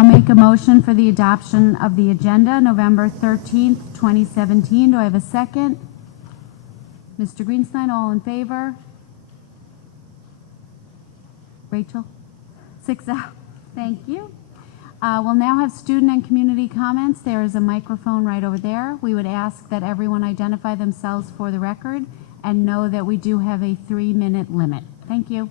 I'll make a motion for the adoption of the agenda, November 13th, 2017. Do I have a second? Mr. Greenstein, all in favor? Rachel? 6-0. Thank you. We'll now have student and community comments. There is a microphone right over there. We would ask that everyone identify themselves for the record and know that we do have a 3-minute limit. Thank you.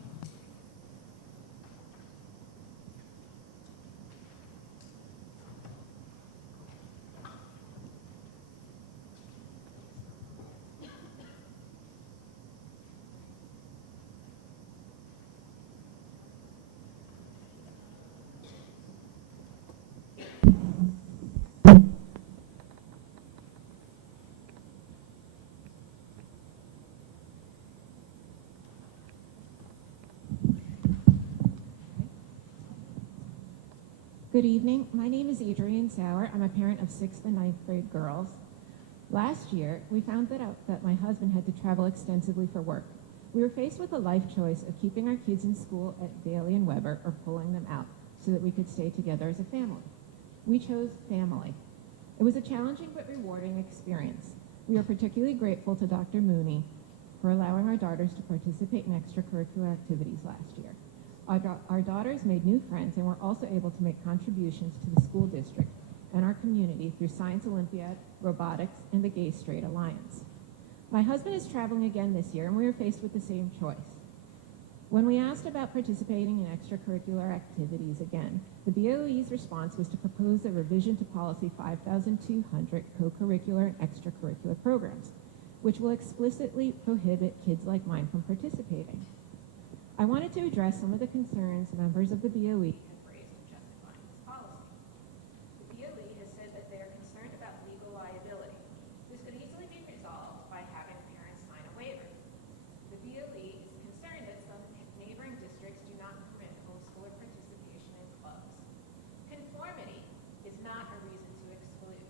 Good evening. My name is Adrienne Sauer. I'm a parent of 6th and 9th grade girls. Last year, we found out that my husband had to travel extensively for work. We were faced with a life choice of keeping our kids in school at Bailey and Weber or pulling them out so that we could stay together as a family. We chose family. It was a challenging but rewarding experience. We are particularly grateful to Dr. Mooney for allowing our daughters to participate in extracurricular activities last year. Our daughters made new friends and were also able to make contributions to the school district and our community through Science Olympiad, robotics, and the Gay Straight Alliance. My husband is traveling again this year, and we were faced with the same choice. When we asked about participating in extracurricular activities again, the BOE's response was to propose a revision to Policy 5200, co-curricular and extracurricular programs, which will explicitly prohibit kids like mine from participating. I wanted to address some of the concerns members of the BOE have raised in justifying this policy. The BOE has said that they are concerned about legal liability. This could easily be resolved by having parents sign a waiver. The BOE is concerned that some neighboring districts do not permit homeschooler participation in clubs. Conformity is not a reason to exclude.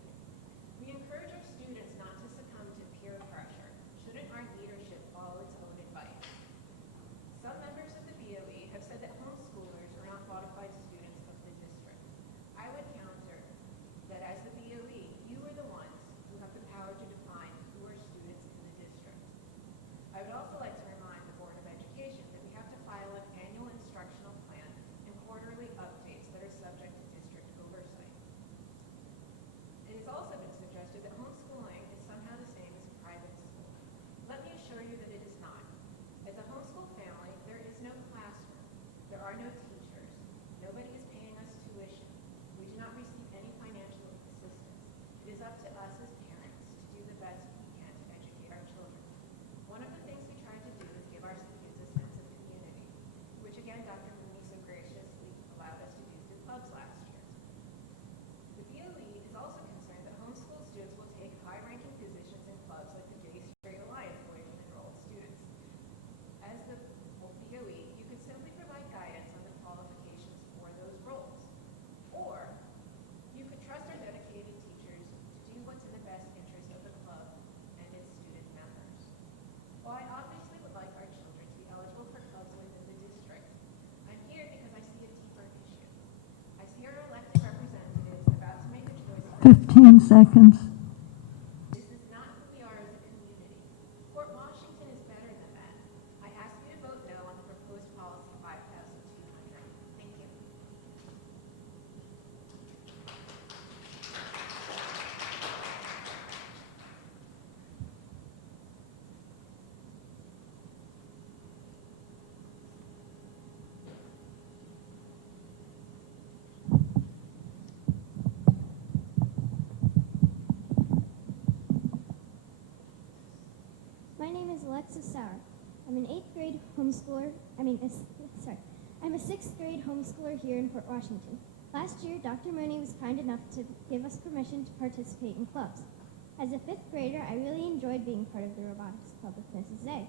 We encourage our students not to succumb to peer pressure. Shouldn't our leadership follow its own advice? Some members of the BOE have said that homeschoolers are not qualified students of the district. I would counter that as the BOE, you are the ones who have the power to define who are students in the district. I would also like to remind the Board of Education that we have to file an annual instructional plan and quarterly updates that are subject to district oversight. It has also been suggested that homeschooling is somehow the same as private school. Let me assure you that it is not. As a homeschool family, there is no classroom. There are no teachers. Nobody is paying us tuition. We do not receive any financial assistance. It is up to us as parents to do the best we can to educate our children. One of the things we try to do is give our kids a sense of community, which again, Dr. Mooney so graciously allowed us to do through clubs last year. The BOE is also concerned that homeschool students will take high-ranking positions in clubs like the Gay Straight Alliance where you enroll students. As the BOE, you could simply provide guidance on the qualifications for those roles. Or you could trust our dedicated teachers to do what's in the best interest of the club and its student members. While I obviously would like our children to be eligible for clubs within the district, I'm here because I see a deeper issue. I see our elected representatives about to make a choice. 15 seconds. This is not who we are as a community. Port Washington is better than that. I ask you to vote no on the proposed policy 5200. Thank you. My name is Alexis Sauer. I'm an 8th grade homeschooler. I'm a 6th grade homeschooler here in Port Washington. Last year, Dr. Mooney was kind enough to give us permission to participate in clubs. As a 5th grader, I really enjoyed being part of the robotics club with Mrs. Zay.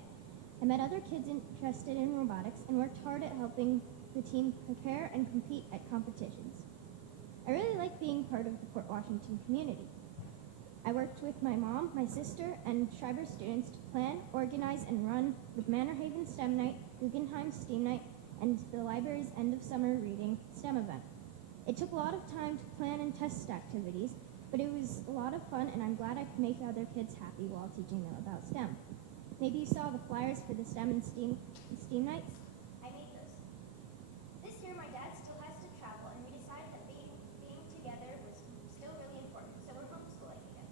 I met other kids interested in robotics and worked hard at helping the team prepare and compete at competitions. I really like being part of the Port Washington community. I worked with my mom, my sister, and Schreiber students to plan, organize, and run the Manor Haven STEM Night, Guggenheim STEAM Night, and the library's end of summer reading STEM event. It took a lot of time to plan and test activities, but it was a lot of fun, and I'm glad I could make other kids happy while teaching them about STEM. Maybe you saw the flyers for the STEM and STEAM nights? I made those. This year, my dad still has to travel, and we decided that being together was still really important, so we're homeschooling again.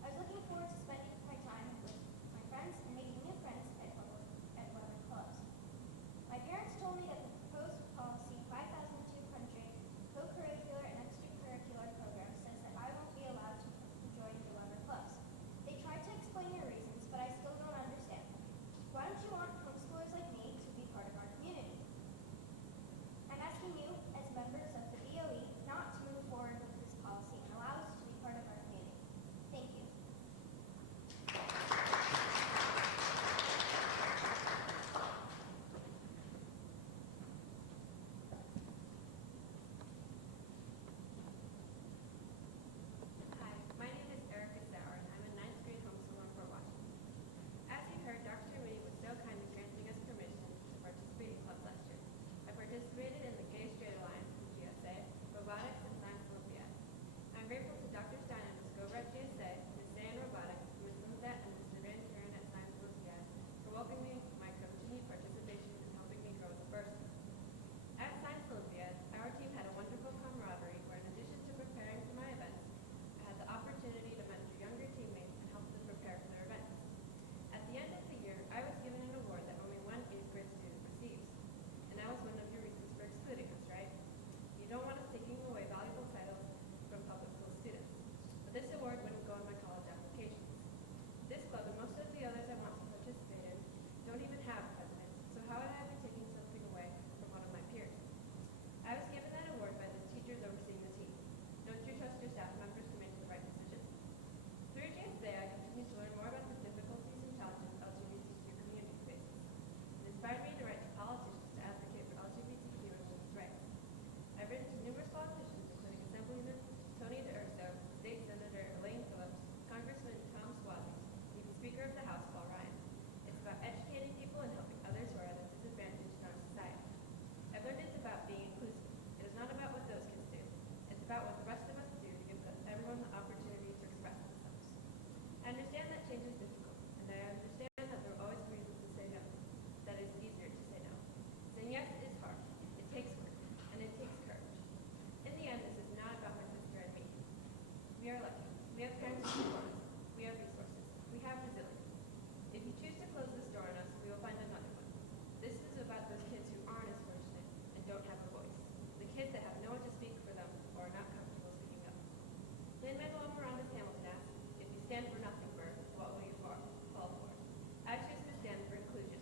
I was looking forward to spending my time with my friends and making new friends at other clubs. My parents told me that the proposed policy 5,200 co-curricular and extracurricular programs says that I won't be allowed to join the other clubs. They tried to explain their reasons, but I still don't understand. Why don't you want homeschoolers like me to be part of our community? I'm asking you, as members of the BOE, not to move forward with this policy and allow us to be part of our community. Thank you. Hi, my name is Erica Sauer, and I'm a 9th grade homeschooler in Fort Washington. As you heard, Dr. Mooney was so kind in granting us permission to participate in clubs last year. I participated in the Gay Straight Alliance in GSA, Robotics, and Science Olympiad. I'm grateful to Dr. Stein and Ms. Gover at GSA, Ms. Say in Robotics, Ms. Lindsay and Mr. Van Kuren at Science Olympiad for welcoming my continued participation and helping me grow as a person. At Science Olympiad, our team had a wonderful camaraderie where, in addition to preparing for my events, I had the opportunity to mentor younger teammates and help them prepare for their events. At the end of the year, I was given an award that only one 8th grade student receives. And that was one of your reasons for excluding us, right? You don't want us taking away valuable titles from public school students. But this award wouldn't go on my college applications. This club and most of the others I want to participate in don't even have presidents, so how would I be taking something away from one of my peers? I was given that award by the teachers overseeing the team. Don't you trust your staff members to make the right decisions? Through GSA, I continue to learn more about the difficulties and challenges LGBTQ community faces. It inspired me to write to politicians to advocate for LGBTQ and women's rights. I've written to numerous politicians, including Assemblyman Tony DeUrso, State Senator Elaine Phillips, Congressman Tom Suozzi, and even Speaker of the House Paul Ryan. It's about educating people and helping others who are at a disadvantage in our society. I've learned it's about being inclusive. It is not about what those kids do. It's about what the rest of us do to give everyone the opportunity to express themselves. I understand that change is difficult, and I understand that there are always reasons to say no. That it's easier to say no. Saying yes is hard. It takes work, and it takes courage. In the end, this is not about my sister and me. We are lucky. We have parents who support us. We have resources. We have resilience. If you choose to close this door on us, we will find another one. This is about those kids who aren't as fortunate and don't have a voice. The kids that have no one to speak for them or are not comfortable speaking up. Lin-Manuel Miranda's Hamilton asks, if you stand for nothing, Bert, what will you fall for? I choose to stand for inclusion.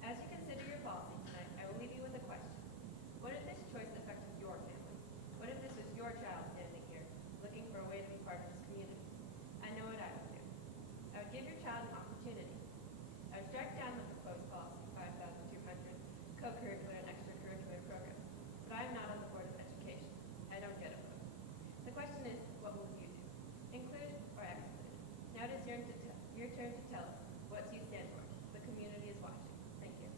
As you consider your policy tonight, I will leave you with a question. What if this choice affected your family? What if this was your child standing here, looking for a way to be part of this community? I know what I would do. I would give your child an opportunity. I would strike down the proposed policy 5,200 co-curricular and extracurricular programs. But I am not on the Board of Education. I don't get a vote. The question is, what will you do? Include or exclude? Now it is your turn to tell us what you stand for. The community is watching. Thank you.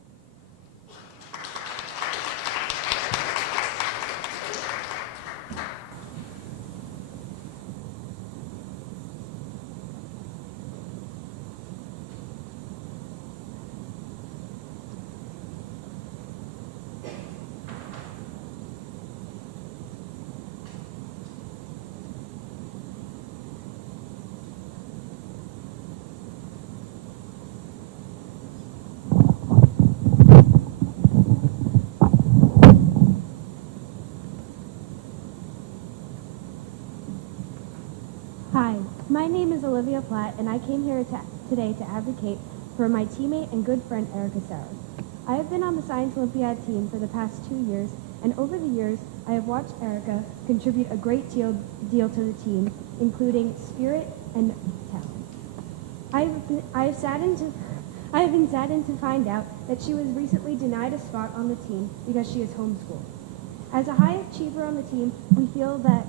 Hi, my name is Olivia Platt, and I came here today to advocate for my teammate and good friend Erica Sauer. I have been on the Science Olympiad team for the past 2 years, and over the years, I have watched Erica contribute a great deal to the team, including spirit and talent. I have been saddened to find out that she was recently denied a spot on the team because she is homeschooled. As a high achiever on the team, we feel that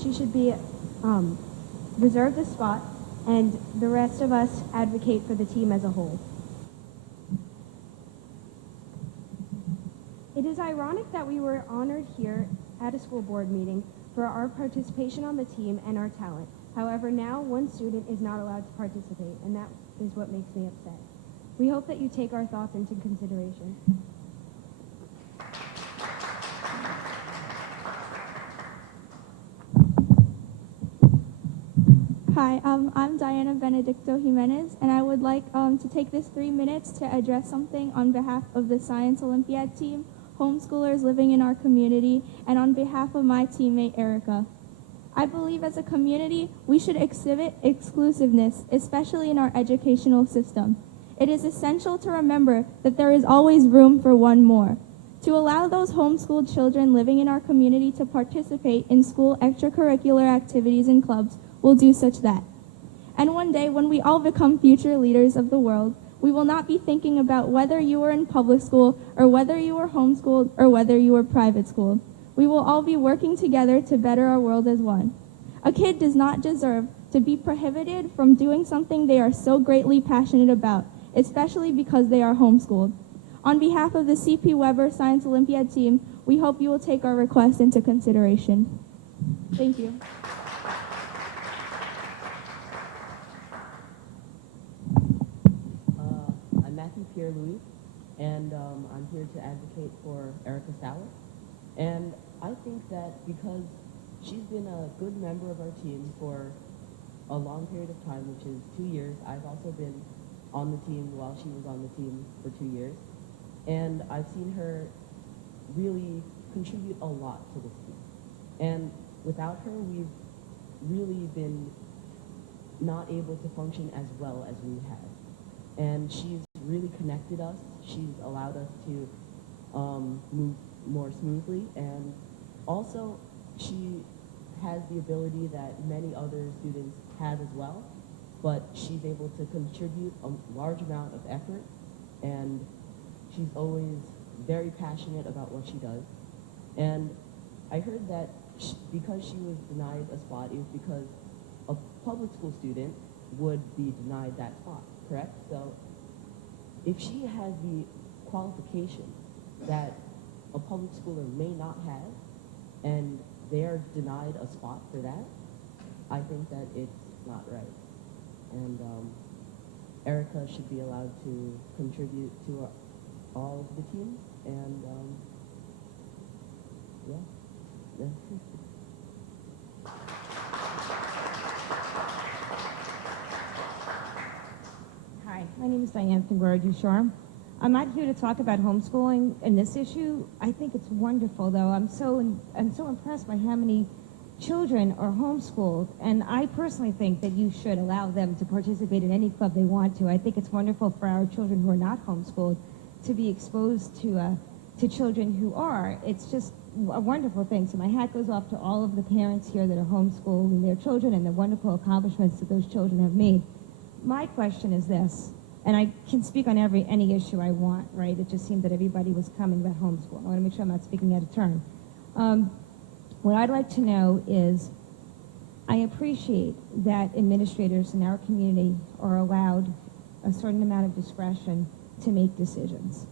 she should be reserve the spot, and the rest of us advocate for the team as a whole. It is ironic that we were honored here at a school board meeting for our participation on the team and our talent. However, now one student is not allowed to participate, and that is what makes me upset. We hope that you take our thoughts into consideration. Hi, I'm Diana Benedicto Jimenez, and I would like to take this 3 minutes to address something on behalf of the Science Olympiad team, homeschoolers living in our community, and on behalf of my teammate Erica. I believe as a community, we should exhibit exclusiveness, especially in our educational system. It is essential to remember that there is always room for one more. To allow those homeschooled children living in our community to participate in school extracurricular activities and clubs will do such that. And one day, when we all become future leaders of the world, we will not be thinking about whether you were in public school or whether you were homeschooled or whether you were private schooled. We will all be working together to better our world as one. A kid does not deserve to be prohibited from doing something they are so greatly passionate about, especially because they are homeschooled. On behalf of the C.P. Weber Science Olympiad team, we hope you will take our request into consideration. Thank you. I'm Matthew Pierre-Louis, and I'm here to advocate for Erica Sauer. And I think that because she's been a good member of our team for a long period of time, which is 2 years. I've also been on the team while she was on the team for 2 years. And I've seen her really contribute a lot to this team. And without her, we've really been not able to function as well as we have. And she's really connected us. She's allowed us to move more smoothly. And also, she has the ability that many other students have as well, but she's able to contribute a large amount of effort, and she's always very passionate about what she does. And I heard that because she was denied a spot, it was because a public school student would be denied that spot, correct? So if she has the qualifications that a public schooler may not have, and they're denied a spot for that, I think that it's not right. And Erica should be allowed to contribute to all of the teams, and yeah. Hi, my name is Diane Figueroa-Ducharme. I'm not here to talk about homeschooling and this issue. I think it's wonderful, though. I'm so impressed by how many children are homeschooled, and I personally think that you should allow them to participate in any club they want to. I think it's wonderful for our children who are not homeschooled to be exposed to children who are. It's just a wonderful thing. So my hat goes off to all of the parents here that are homeschooling their children and the wonderful accomplishments that those children have made. My question is this, and I can speak on any issue I want, right? It just seemed that everybody was coming about homeschool. I want to make sure I'm not speaking out of turn. What I'd like to know is, I appreciate that administrators in our community are allowed a certain amount of discretion to make decisions.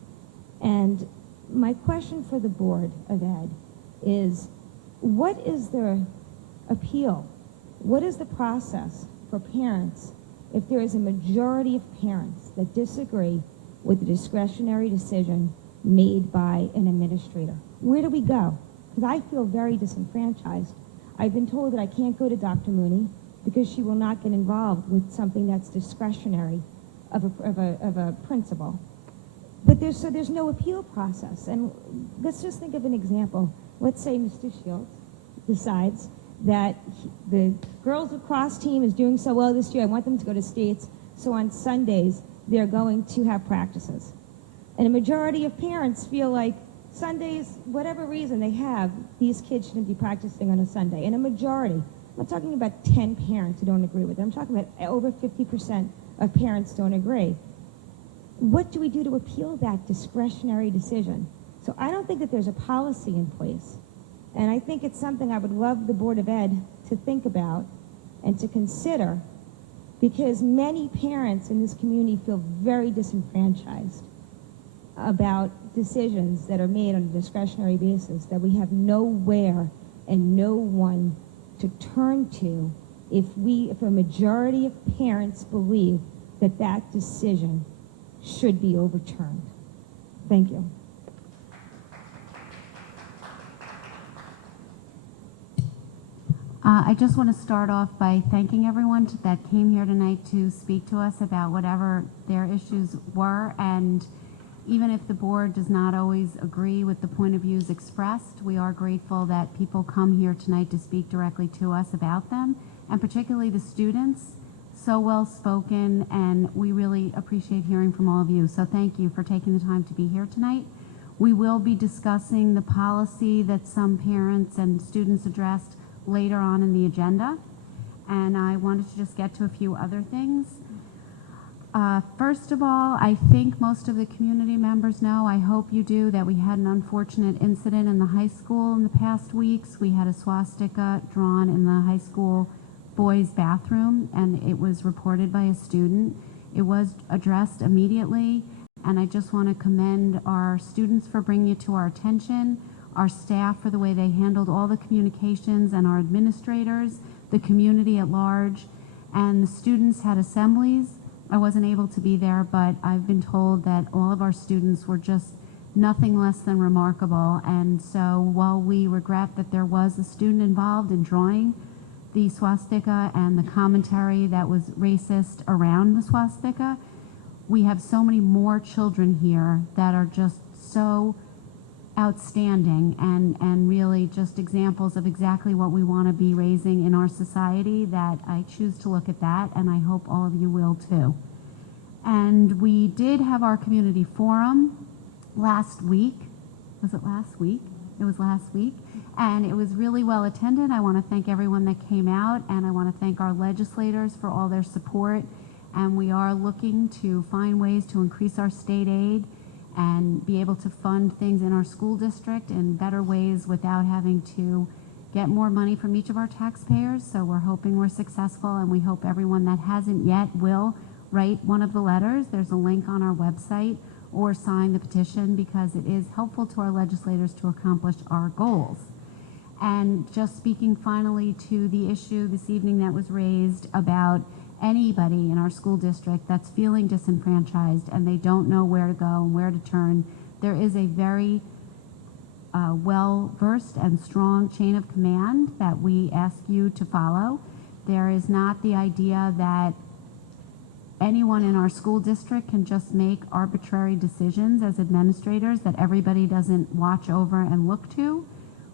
And my question for the Board of Ed is, what is their appeal? What is the process for parents if there is a majority of parents that disagree with the discretionary decision made by an administrator? Where do we go? Because I feel very disenfranchised. I've been told that I can't go to Dr. Mooney because she will not get involved with something that's discretionary of a principal. But there's no appeal process. And let's just think of an example. Let's say Mr. Shields decides that the girls lacrosse team is doing so well this year. I want them to go to states, so on Sundays they're going to have practices. And a majority of parents feel like Sundays, whatever reason they have, these kids shouldn't be practicing on a Sunday. And a majority, I'm not talking about 10 parents who don't agree with it. I'm talking about over 50% of parents don't agree. What do we do to appeal that discretionary decision? So I don't think that there's a policy in place. And I think it's something I would love the Board of Ed to think about and to consider, because many parents in this community feel very disenfranchised. about decisions that are made on a discretionary basis that we have nowhere and no one to turn to if a majority of parents believe that that decision should be overturned. Thank you. I just want to start off by thanking everyone that came here tonight to speak to us about whatever their issues were, and even if the board does not always agree with the point of views expressed, we are grateful that people come here tonight to speak directly to us about them, and particularly the students, so well spoken, and we really appreciate hearing from all of you. So thank you for taking the time to be here tonight. We will be discussing the policy that some parents and students addressed later on in the agenda, and I wanted to just get to a few other things. First of all, I think most of the community members know, I hope you do, that we had an unfortunate incident in the high school in the past weeks. We had a swastika drawn in the high school boys' bathroom, and it was reported by a student. It was addressed immediately, and I just want to commend our students for bringing it to our attention, our staff for the way they handled all the communications, and our administrators, the community at large, and the students had assemblies. I wasn't able to be there, but I've been told that all of our students were just nothing less than remarkable. And so while we regret that there was a student involved in drawing the swastika and the commentary that was racist around the swastika, we have so many more children here that are just so outstanding and really just examples of exactly what we want to be raising in our society, that I choose to look at that, and I hope all of you will too. And we did have our community forum last week. Was it last week? It was last week. And it was really well attended. I want to thank everyone that came out, and I want to thank our legislators for all their support. And we are looking to find ways to increase our state aid and be able to fund things in our school district in better ways without having to get more money from each of our taxpayers. So we're hoping we're successful, and we hope everyone that hasn't yet will write one of the letters. There's a link on our website, or sign the petition, because it is helpful to our legislators to accomplish our goals. And just speaking finally to the issue this evening that was raised about anybody in our school district that's feeling disenfranchised and they don't know where to go and where to turn, there is a very well-versed and strong chain of command that we ask you to follow. There is not the idea that anyone in our school district can just make arbitrary decisions as administrators that everybody doesn't watch over and look to.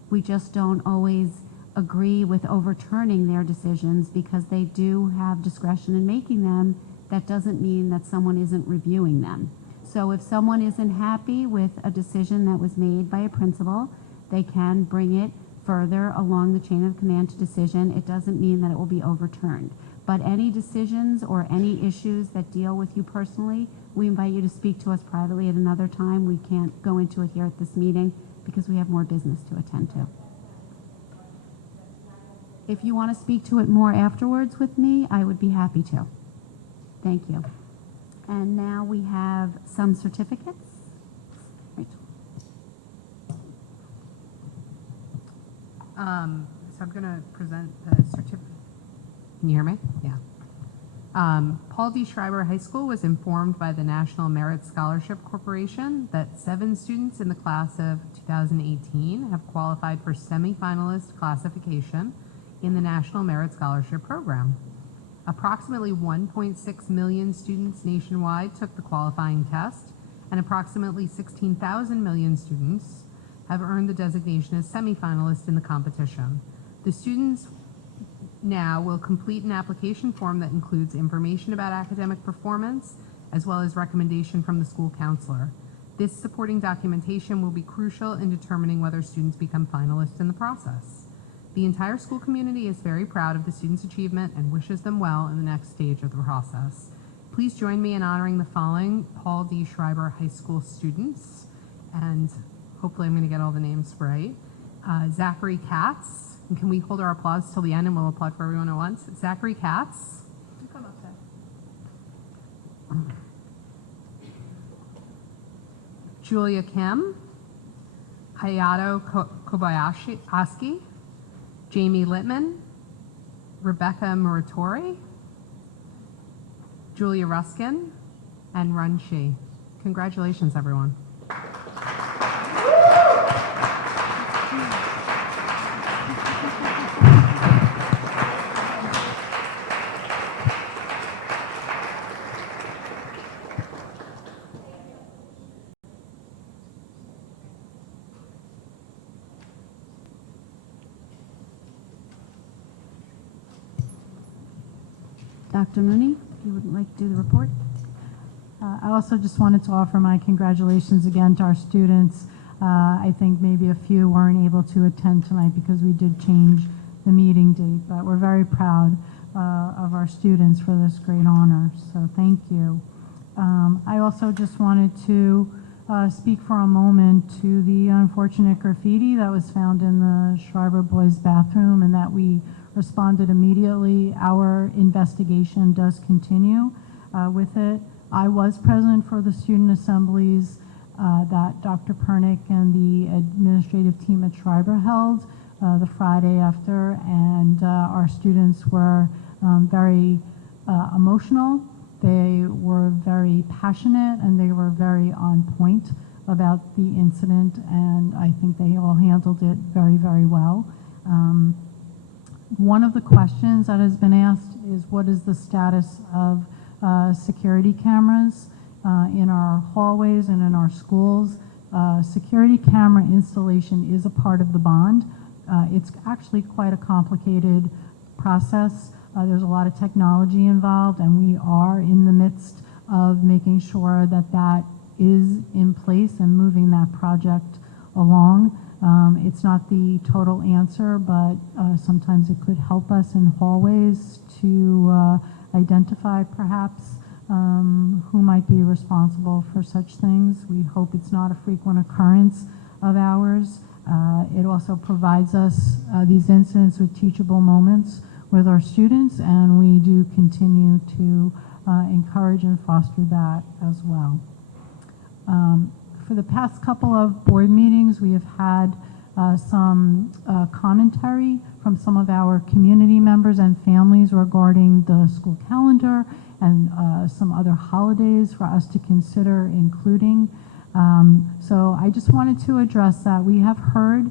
We just don't always agree with overturning their decisions because they do have discretion in making them. That doesn't mean that someone isn't reviewing them. So if someone isn't happy with a decision that was made by a principal, they can bring it further along the chain of command to decision. It doesn't mean that it will be overturned. But any decisions or any issues that deal with you personally, we invite you to speak to us privately at another time. We can't go into it here at this meeting because we have more business to attend to. If you want to speak to it more afterwards with me, I would be happy to. Thank you. And now we have some certificates. Rachel. So I'm going to present the certificate. Can you hear me? Yeah. Paul D. Schreiber High School was informed by the National Merit Scholarship Corporation that 7 students in the class of 2018 have qualified for semifinalist classification in the National Merit Scholarship Program. Approximately 1.6 million students nationwide took the qualifying test, and approximately 16,000 million students have earned the designation as semifinalists in the competition. The students now will complete an application form that includes information about academic performance as well as recommendation from the school counselor. This supporting documentation will be crucial in determining whether students become finalists in the process. The entire school community is very proud of the students' achievement and wishes them well in the next stage of the process. Please join me in honoring the following Paul D. Schreiber High School students, and hopefully I'm going to get all the names right. Zachary Katz, and can we hold our applause till the end and we'll applaud for everyone at once? Zachary Katz. Come up there. Julia Kim, Hayato Kobayashi Aski, Jamie Littman, Rebecca Muratori, Julia Ruskin, and Run Shi. Congratulations, everyone. Dr. Mooney, if you would like to do the report. I also just wanted to offer my congratulations again to our students. I think maybe a few weren't able to attend tonight because we did change the meeting date, but we're very proud of our students for this great honor, so thank you. I also just wanted to speak for a moment to the unfortunate graffiti that was found in the Schreiber boys' bathroom and that we responded immediately. Our investigation does continue with it. I was present for the student assemblies that Dr. Pernick and the administrative team at Schreiber held the Friday after, and our students were very emotional. They were very passionate, and they were very on point about the incident, and I think they all handled it very, very well. One of the questions that has been asked is, what is the status of security cameras in our hallways and in our schools? Security camera installation is a part of the bond. It's actually quite a complicated process. There's a lot of technology involved, and we are in the midst of making sure that that is in place and moving that project along. It's not the total answer, but sometimes it could help us in hallways to identify perhaps who might be responsible for such things. We hope it's not a frequent occurrence of ours. It also provides us these incidents with teachable moments with our students, and we do continue to encourage and foster that as well. For the past couple of board meetings, we have had some commentary from some of our community members and families regarding the school calendar and some other holidays for us to consider including. So I just wanted to address that. We have heard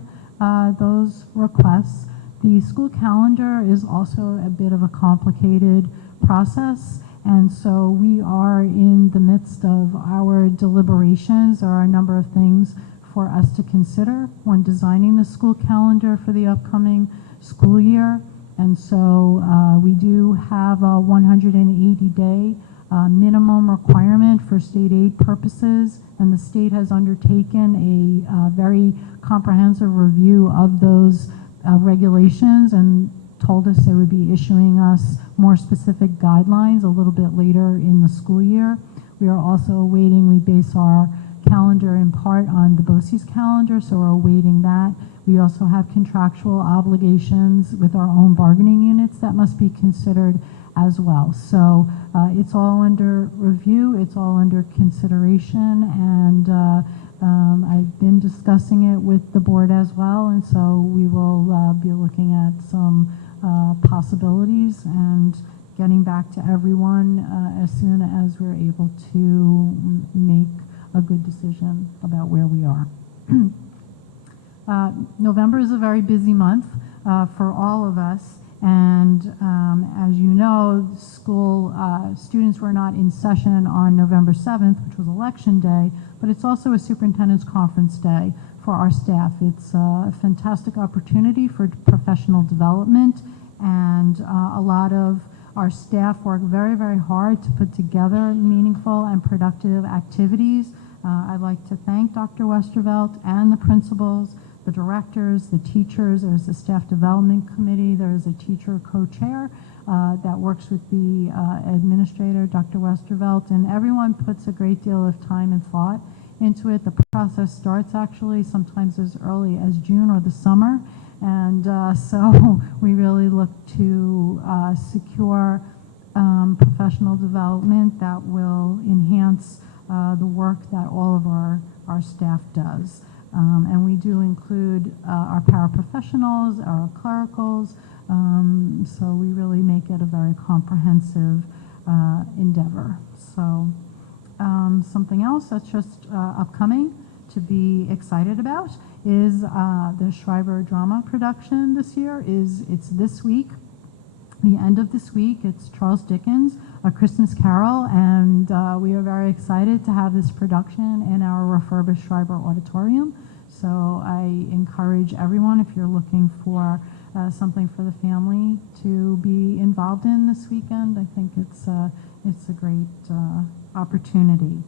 those requests. The school calendar is also a bit of a complicated process, and so we are in the midst of our deliberations. There are a number of things for us to consider when designing the school calendar for the upcoming school year. And so we do have a 180-day minimum requirement for state aid purposes, and the state has undertaken a very comprehensive review of those regulations and told us they would be issuing us more specific guidelines a little bit later in the school year. We are also awaiting, we base our calendar in part on the BOCES calendar, so we're awaiting that. We also have contractual obligations with our own bargaining units that must be considered as well. So it's all under review, it's all under consideration, and I've been discussing it with the board as well, and so we will be looking at some possibilities and getting back to everyone as soon as we're able to make a good decision about where we are. November is a very busy month for all of us, and as you know, school students were not in session on November 7th, which was election day, but it's also a superintendent's conference day for our staff. It's a fantastic opportunity for professional development, and a lot of our staff work very, very hard to put together meaningful and productive activities. I'd like to thank Dr. Westervelt and the principals, the directors, the teachers. There's a staff development committee. There's a teacher co-chair that works with the administrator, Dr. Westervelt, and everyone puts a great deal of time and thought into it. The process starts actually sometimes as early as June or the summer, and so we really look to secure professional development that will enhance the work that all of our our staff does. And we do include our paraprofessionals, our clericals, so we really make it a very comprehensive endeavor. So something else that's just upcoming to be excited about is the Schreiber Drama production this year. It's this week, the end of this week. It's Charles Dickens, A Christmas Carol, and we are very excited to have this production in our refurbished Schreiber Auditorium. So I encourage everyone, if you're looking for something for the family to be involved in this weekend, I think it's a great opportunity.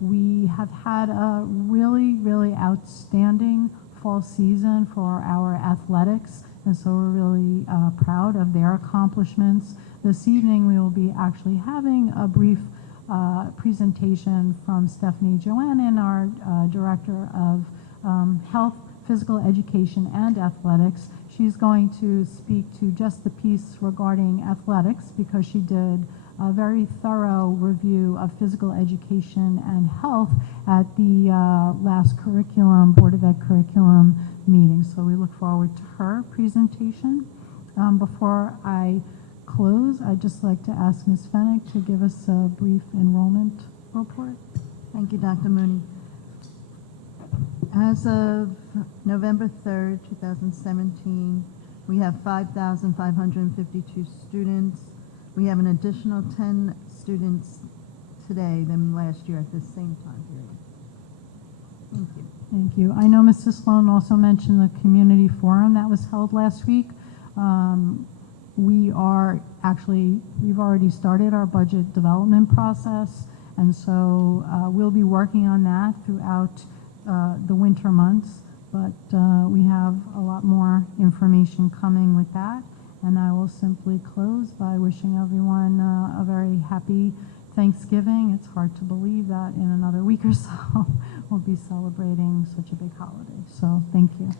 We have had a really, really outstanding fall season for our athletics, and so we're really proud of their accomplishments. This evening we will be actually having a brief presentation from Stephanie Joannin, our Director of Health, Physical Education, and Athletics. She's going to speak to just the piece regarding athletics because she did a very thorough review of physical education and health at the last Board of Ed curriculum meeting. So we look forward to her presentation. Before I close, I'd just like to ask Ms. Fennick to give us a brief enrollment report. Thank you, Dr. Mooney. As of November 3rd, 2017, we have 5,552 students. We have an additional 10 students today than last year at this same time period. Thank you. Thank you. I know Mrs. Sloan also mentioned the community forum that was held last week. We've already started our budget development process, and so we'll be working on that throughout the winter months, but we have a lot more information coming with that. And I will simply close by wishing everyone a very happy Thanksgiving. It's hard to believe that in another week or so we'll be celebrating such a big holiday. So thank you.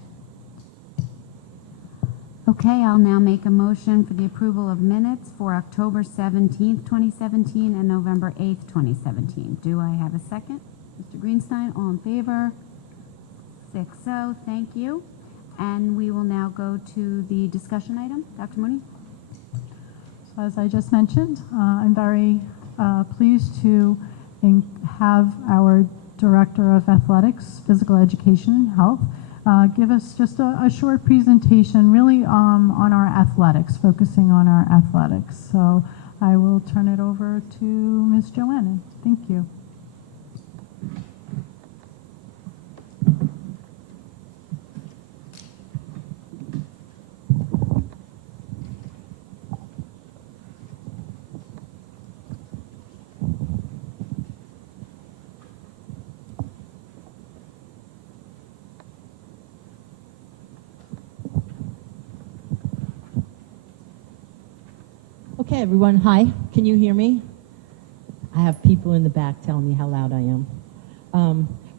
Okay, I'll now make a motion for the approval of minutes for October 17th, 2017 and November 8th, 2017. Do I have a second? Mr. Greenstein, all in favor? 6-0, thank you. And we will now go to the discussion item. Dr. Mooney? So as I just mentioned, I'm very pleased to have our Director of Athletics, Physical Education, and Health give us just a short presentation really on our athletics, focusing on our athletics. So I will turn it over to Ms. Joanna. Thank you. Okay, everyone, hi. Can you hear me? I have people in the back telling me how loud I am.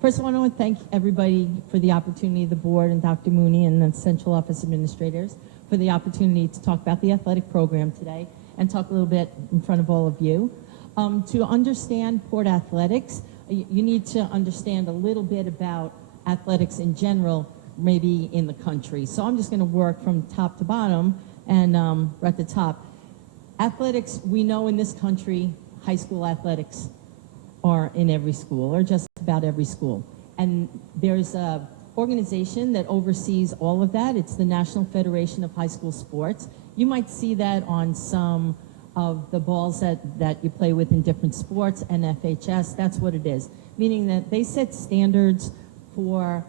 First, I want to thank everybody for the opportunity, the board and Dr. Mooney and the Central Office administrators for the opportunity to talk about the athletic program today and talk a little bit in front of all of you. To understand Port Athletics, you need to understand a little bit about athletics in general, maybe in the country. So I'm just going to work from top to bottom, and we're at the top. Athletics, we know in this country, high school athletics are in every school, or just about every school. And there's an organization that oversees all of that. It's the National Federation of High School Sports. You might see that on some of the balls that you play with in different sports, NFHS, that's what it is. Meaning that they set standards for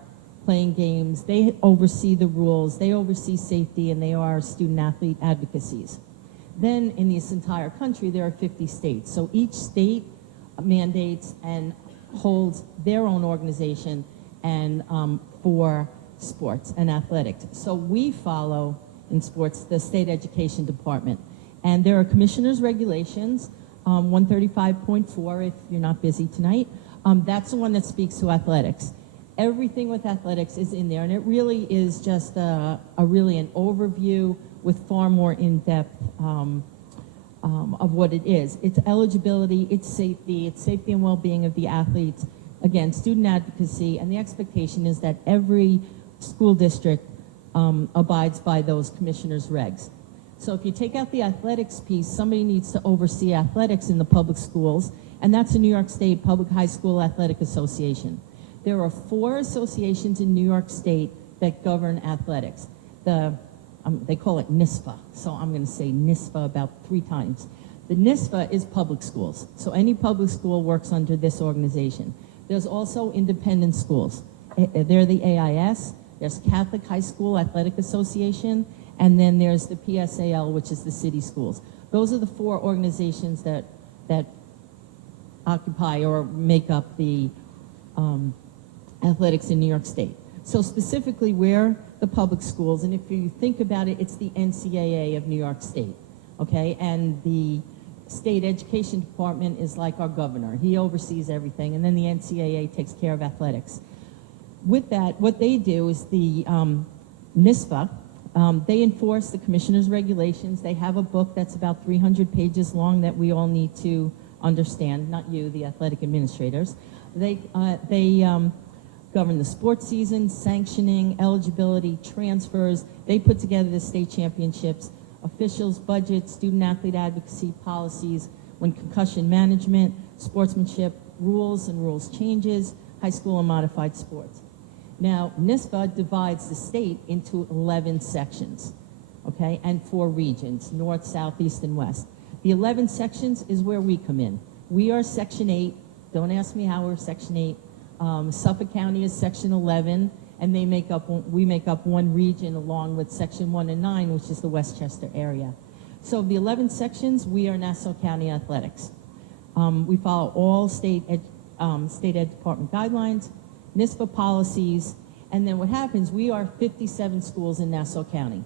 playing games, they oversee the rules, they oversee safety, and they are student-athlete advocacies. Then in this entire country, there are 50 states. So each state mandates and holds their own organization and for sports and athletics. So we follow in sports the state education department. And there are commissioner's regulations, 135.4 if you're not busy tonight. That's the one that speaks to athletics. Everything with athletics is in there, and it really is just really an overview with far more in-depth of what it is. It's eligibility, it's safety and well-being of the athletes. Again, student advocacy, and the expectation is that every school district abides by those commissioners' regs. So if you take out the athletics piece, somebody needs to oversee athletics in the public schools, and that's the New York State Public High School Athletic Association. There are 4 associations in New York State that govern athletics. They call it NISPA, so I'm going to say NISPA about 3 times. The NISPA is public schools, so any public school works under this organization. There's also independent schools. They're the AIS, there's Catholic High School Athletic Association, and then there's the PSAL, which is the city schools. Those are the 4 organizations that occupy or make up the athletics in New York State. So specifically, we're the public schools, and if you think about it, it's the NCAA of New York State, okay? And the state education department is like our governor. He oversees everything, and then the NCAA takes care of athletics. With that, what they do is the NISPA, they enforce the commissioner's regulations. They have a book that's about 300 pages long that we all need to understand, not you, the athletic administrators. They govern the sports season, sanctioning, eligibility, transfers. They put together the state championships, officials, budgets, student-athlete advocacy, policies, when concussion management, sportsmanship, rules and rules changes, high school and modified sports. Now, NISPA divides the state into 11 sections, okay, and 4 regions, north, south, east, and west. The 11 sections is where we come in. We are Section 8. Don't ask me how we're Section 8. Suffolk County is Section 11, and we make up 1 region along with Section 1 and 9, which is the Westchester area. So of the 11 sections, we are Nassau County Athletics. We follow all state ed department guidelines, NISPA policies, and then what happens, we are 57 schools in Nassau County.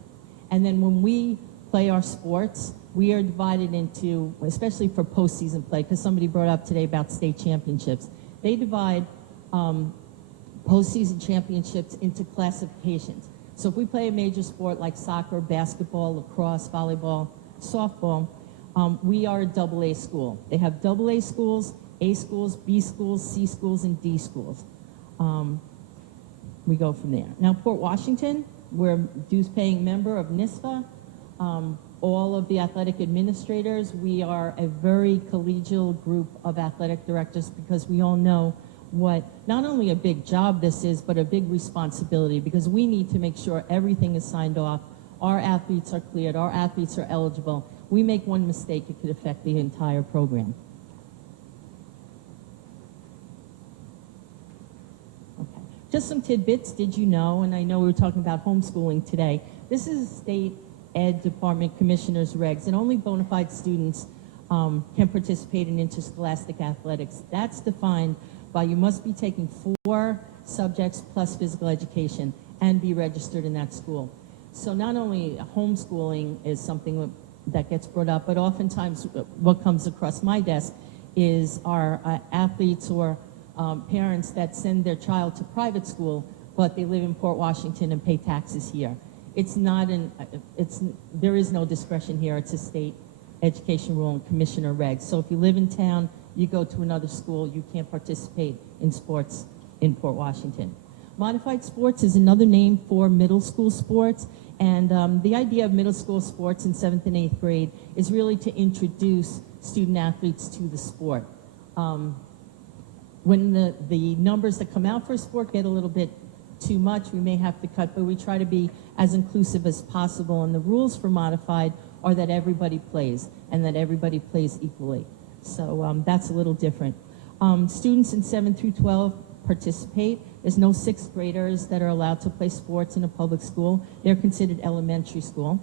And then when we play our sports, we are divided into, especially for postseason play, because somebody brought up today about state championships, they divide postseason championships into classifications. So if we play a major sport like soccer, basketball, lacrosse, volleyball, softball, we are a AA school. They have AA schools, A schools, B schools, C schools, and D schools. We go from there. Now, Port Washington, we're a dues-paying member of NISPA. All of the athletic administrators, we are a very collegial group of athletic directors because we all know what not only a big job this is, but a big responsibility, because we need to make sure everything is signed off, our athletes are cleared, our athletes are eligible. We make one mistake, it could affect the entire program. Okay. Just some tidbits, did you know, and I know we were talking about homeschooling today, this is state ed department commissioner's regs, and only bona fide students can participate in interscholastic athletics. That's defined by you must be taking 4 subjects plus physical education and be registered in that school. So not only homeschooling is something that gets brought up, but oftentimes what comes across my desk is our athletes or parents that send their child to private school, but they live in Port Washington and pay taxes here. It's not there is no discretion here. It's a state education rule and commissioner regs. So if you live in town, you go to another school, you can't participate in sports in Port Washington. Modified sports is another name for middle school sports, and the idea of middle school sports in 7th and 8th grade is really to introduce student athletes to the sport. When the numbers that come out for a sport get a little bit too much, we may have to cut, but we try to be as inclusive as possible, and the rules for modified are that everybody plays, and that everybody plays equally. So that's a little different. Students in 7 through 12 participate. There's no 6th graders that are allowed to play sports in a public school. They're considered elementary school.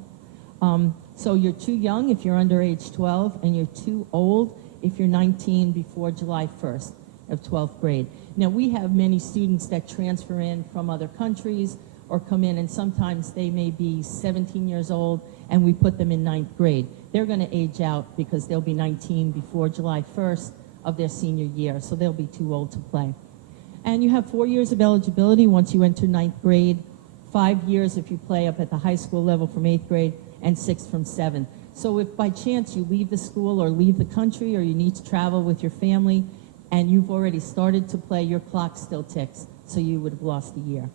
So you're too young if you're under age 12, and you're too old if you're 19 before July 1st of 12th grade. Now, we have many students that transfer in from other countries or come in, and sometimes they may be 17 years old, and we put them in 9th grade. They're going to age out because they'll be 19 before July 1st of their senior year, so they'll be too old to play. And you have 4 years of eligibility once you enter 9th grade, 5 years if you play up at the high school level from 8th grade, and 6 from 7th. So if by chance you leave the school or leave the country or you need to travel with your family and you've already started to play, your clock still ticks, so you would have lost a year.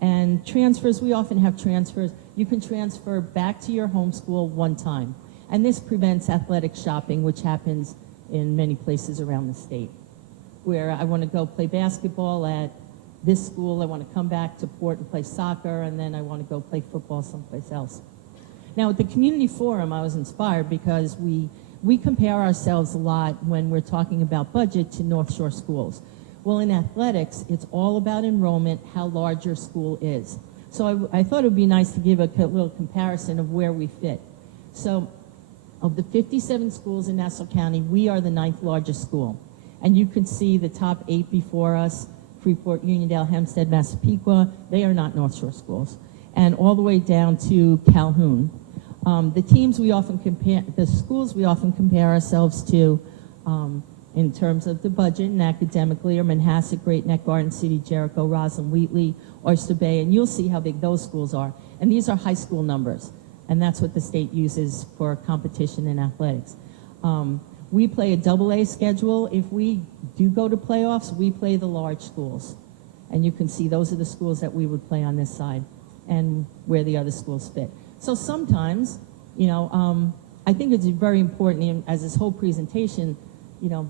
And transfers, we often have transfers. You can transfer back to your home school one time. And this prevents athletic shopping, which happens in many places around the state, where I want to go play basketball at this school, I want to come back to Port and play soccer, and then I want to go play football someplace else. Now, at the community forum, I was inspired because we compare ourselves a lot when we're talking about budget to North Shore schools. Well, in athletics, it's all about enrollment, how large your school is. So I thought it would be nice to give a little comparison of where we fit. So of the 57 schools in Nassau County, we are the 9th largest school. And you can see the top 8 before us, Freeport, Uniondale, Hempstead, Massapequa, they are not North Shore schools. And all the way down to Calhoun. The teams we often compare, the schools we often compare ourselves to in terms of the budget and academically are Manhasset, Great Neck, Garden City, Jericho, Roslyn, Wheatley, Oyster Bay, and you'll see how big those schools are. And these are high school numbers, and that's what the state uses for competition in athletics. We play a AA schedule. If we do go to playoffs, we play the large schools. And you can see those are the schools that we would play on this side and where the other schools fit. So sometimes, you know, I think it's very important as this whole presentation, you know,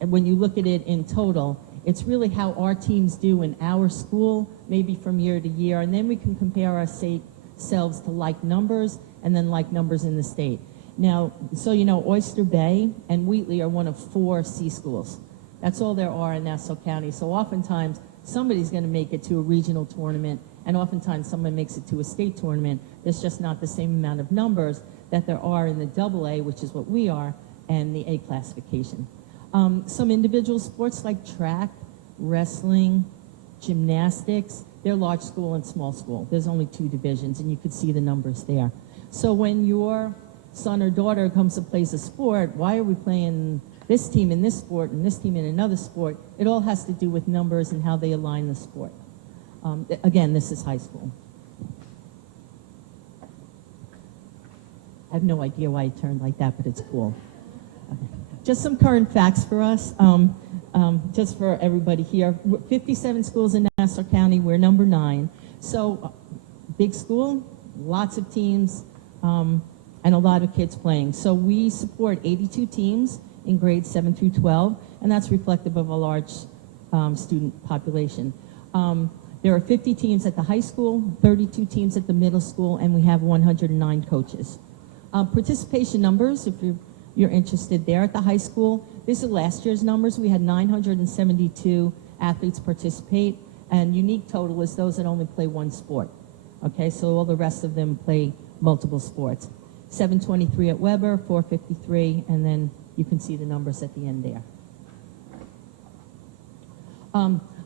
when you look at it in total, it's really how our teams do in our school, maybe from year to year, and then we can compare ourselves to like numbers and then like numbers in the state. Now, so you know, Oyster Bay and Wheatley are one of 4 C schools. That's all there are in Nassau County. So oftentimes, somebody's going to make it to a regional tournament, and oftentimes someone makes it to a state tournament. There's just not the same amount of numbers that there are in the AA, which is what we are, and the A classification. Some individual sports like track, wrestling, gymnastics, they're large school and small school. There's only 2 divisions, and you can see the numbers there. So when your son or daughter comes and plays a sport, why are we playing this team in this sport and this team in another sport? It all has to do with numbers and how they align the sport. Again, this is high school. I have no idea why it turned like that, but it's cool. Okay. Just some current facts for us, just for everybody here. 57 schools in Nassau County, we're number 9. So big school, lots of teams, and a lot of kids playing. So we support 82 teams in grades 7 through 12, and that's reflective of a large student population. There are 50 teams at the high school, 32 teams at the middle school, and we have 109 coaches. Participation numbers, if you're interested there at the high school, this is last year's numbers. We had 972 athletes participate, and unique total is those that only play one sport. Okay, so all the rest of them play multiple sports. 723 at Weber, 453, and then you can see the numbers at the end there.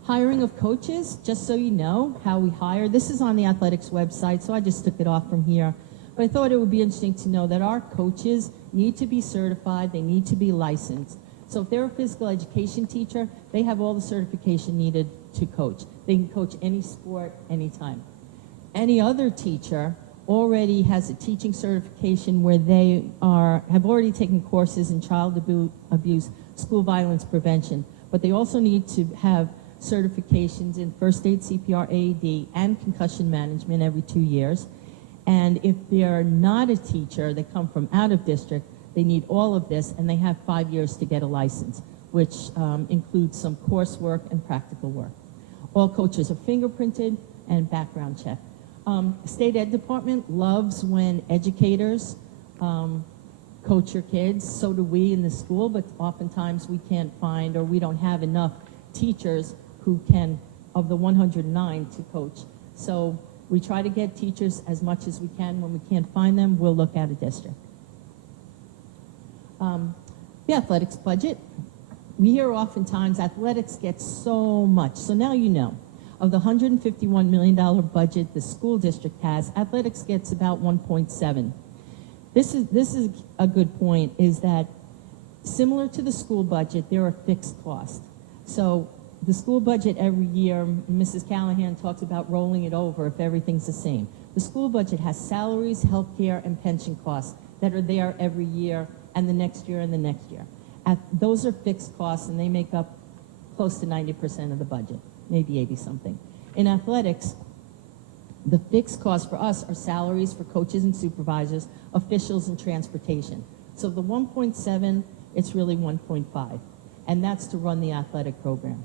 Hiring of coaches, just so you know how we hire. This is on the athletics website, so I just took it off from here. But I thought it would be interesting to know that our coaches need to be certified, they need to be licensed. So if they're a physical education teacher, they have all the certification needed to coach. They can coach any sport, anytime. Any other teacher already has a teaching certification where they have already taken courses in child abuse, school violence prevention, but they also need to have certifications in first aid, CPR, AED, and concussion management every 2 years. And if they're not a teacher, they come from out of district, they need all of this, and they have 5 years to get a license, which includes some coursework and practical work. All coaches are fingerprinted and background checked. State Ed Department loves when educators coach your kids. So do we in the school, but oftentimes we can't find or we don't have enough teachers who can, of the 109, to coach. So we try to get teachers as much as we can. When we can't find them, we'll look at a district. The athletics budget. We hear oftentimes athletics gets so much. So now you know. Of the $151 million budget the school district has, athletics gets about 1.7. This is a good point, is that similar to the school budget, there are fixed costs. So the school budget every year, Mrs. Callahan talks about rolling it over if everything's the same. The school budget has salaries, health care, and pension costs. that are there every year and the next year and the next year. Those are fixed costs, and they make up close to 90% of the budget, maybe 80-something. In athletics, the fixed costs for us are salaries for coaches and supervisors, officials, and transportation. So the 1.7, it's really 1.5, and that's to run the athletic program.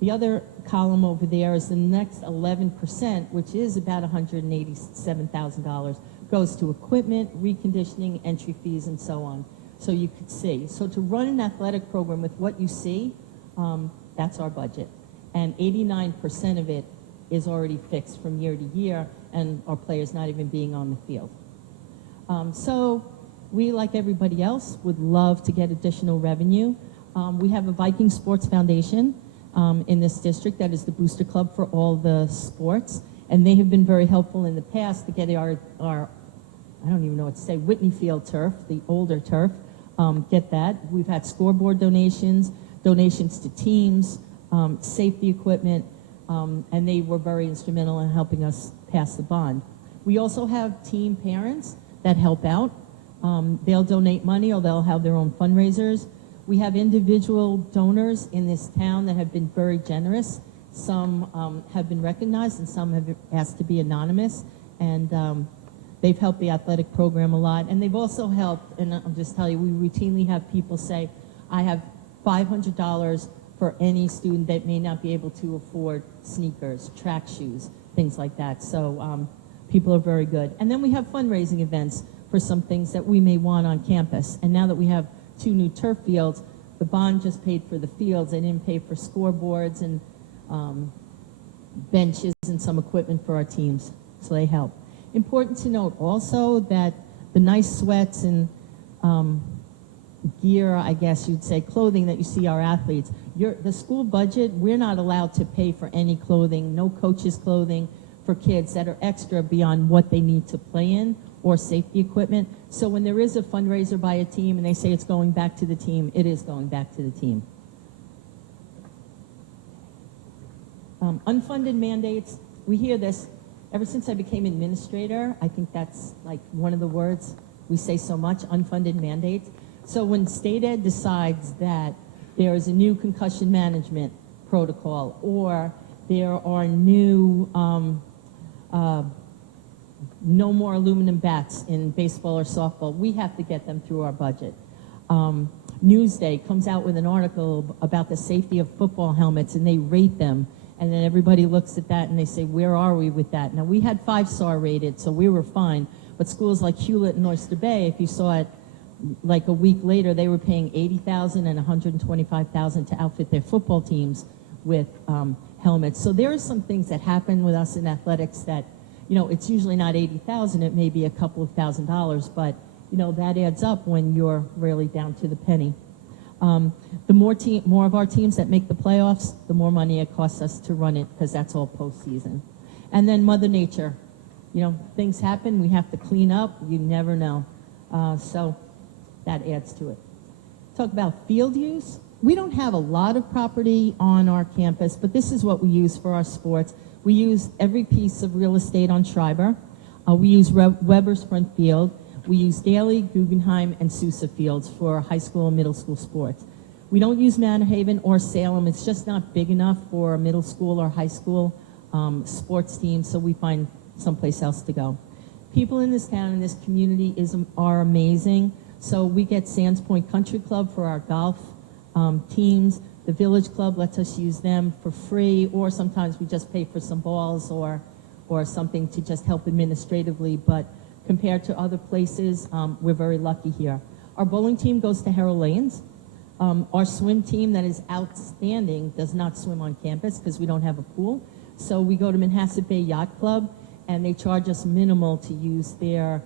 The other column over there is the next 11%, which is about $187,000, goes to equipment, reconditioning, entry fees, and so on. So you could see. So to run an athletic program with what you see, that's our budget. And 89% of it is already fixed from year to year, and our players not even being on the field. So we, like everybody else, would love to get additional revenue. We have a Viking Sports Foundation in this district that is the booster club for all the sports, and they have been very helpful in the past to get our I don't even know what to say, Whitney Field turf, the older turf, get that. We've had scoreboard donations, donations to teams, safety equipment, and they were very instrumental in helping us pass the bond. We also have team parents that help out. They'll donate money or they'll have their own fundraisers. We have individual donors in this town that have been very generous. Some have been recognized and some have asked to be anonymous, and they've helped the athletic program a lot. And they've also helped, and I'll just tell you, we routinely have people say, I have $500 for any student that may not be able to afford sneakers, track shoes, things like that. So people are very good. And then we have fundraising events for some things that we may want on campus. And now that we have 2 new turf fields, the bond just paid for the fields. They didn't pay for scoreboards and benches and some equipment for our teams. So they help. Important to note also that the nice sweats and gear, I guess you'd say, clothing that you see our athletes, the school budget, we're not allowed to pay for any clothing, no coaches' clothing for kids that are extra beyond what they need to play in, or safety equipment. So when there is a fundraiser by a team and they say it's going back to the team, it is going back to the team. Unfunded mandates, we hear this. Ever since I became administrator, I think that's like one of the words we say so much, unfunded mandates. So when state ed decides that there is a new concussion management protocol, or there are new no more aluminum bats in baseball or softball, we have to get them through our budget. Newsday comes out with an article about the safety of football helmets, and they rate them. And then everybody looks at that and they say, where are we with that? Now, we had 5-star rated, so we were fine. But schools like Hewlett and Oyster Bay, if you saw it like a week later, they were paying $80,000 and $125,000 to outfit their football teams with helmets. So there are some things that happen with us in athletics that, you know, it's usually not $80,000, it may be a couple of $1,000s, but, you know, that adds up when you're really down to the penny. The more of our teams that make the playoffs, the more money it costs us to run it, because that's all postseason. And then Mother Nature. You know, things happen, we have to clean up, you never know. So that adds to it. Talk about field use. We don't have a lot of property on our campus, but this is what we use for our sports. We use every piece of real estate on Schreiber. We use Weber's front field. We use Daly, Guggenheim, and Sousa fields for high school and middle school sports. We don't use Manhaven or Salem. It's just not big enough for a middle school or high school sports team, so we find someplace else to go. People in this town, in this community, are amazing. So we get Sands Point Country Club for our golf teams. The Village Club lets us use them for free, or sometimes we just pay for some balls or something to just help administratively. But compared to other places, we're very lucky here. Our bowling team goes to Harold Lanes. Our swim team, that is outstanding, does not swim on campus because we don't have a pool. So we go to Manhasset Bay Yacht Club, and they charge us minimal to use their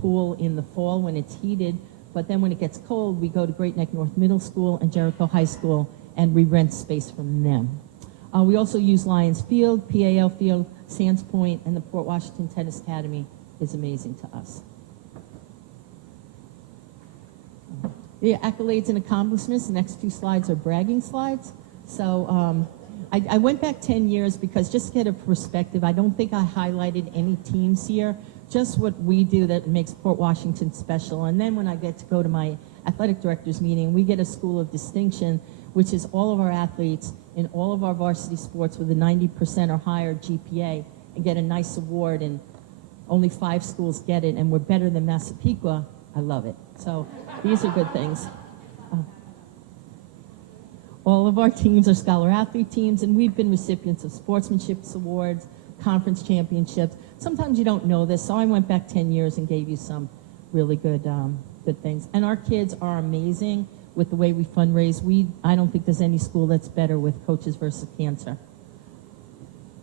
pool in the fall when it's heated. But then when it gets cold, we go to Great Neck North Middle School and Jericho High School, and we rent space from them. We also use Lions Field, PAL Field, Sands Point, and the Port Washington Tennis Academy is amazing to us. The accolades and accomplishments, the next 2 slides are bragging slides. So I went back 10 years because just to get a perspective, I don't think I highlighted any teams here just what we do that makes Port Washington special. And then when I get to go to my athletic directors meeting, we get a school of distinction, which is all of our athletes in all of our varsity sports with a 90% or higher GPA and get a nice award, and only 5 schools get it, and we're better than Massapequa. I love it. So these are good things. All of our teams are scholar athlete teams, and we've been recipients of sportsmanship awards, conference championships. Sometimes you don't know this, so I went back 10 years and gave you some really good things. And our kids are amazing with the way we fundraise. I don't think there's any school that's better with Coaches versus Cancer.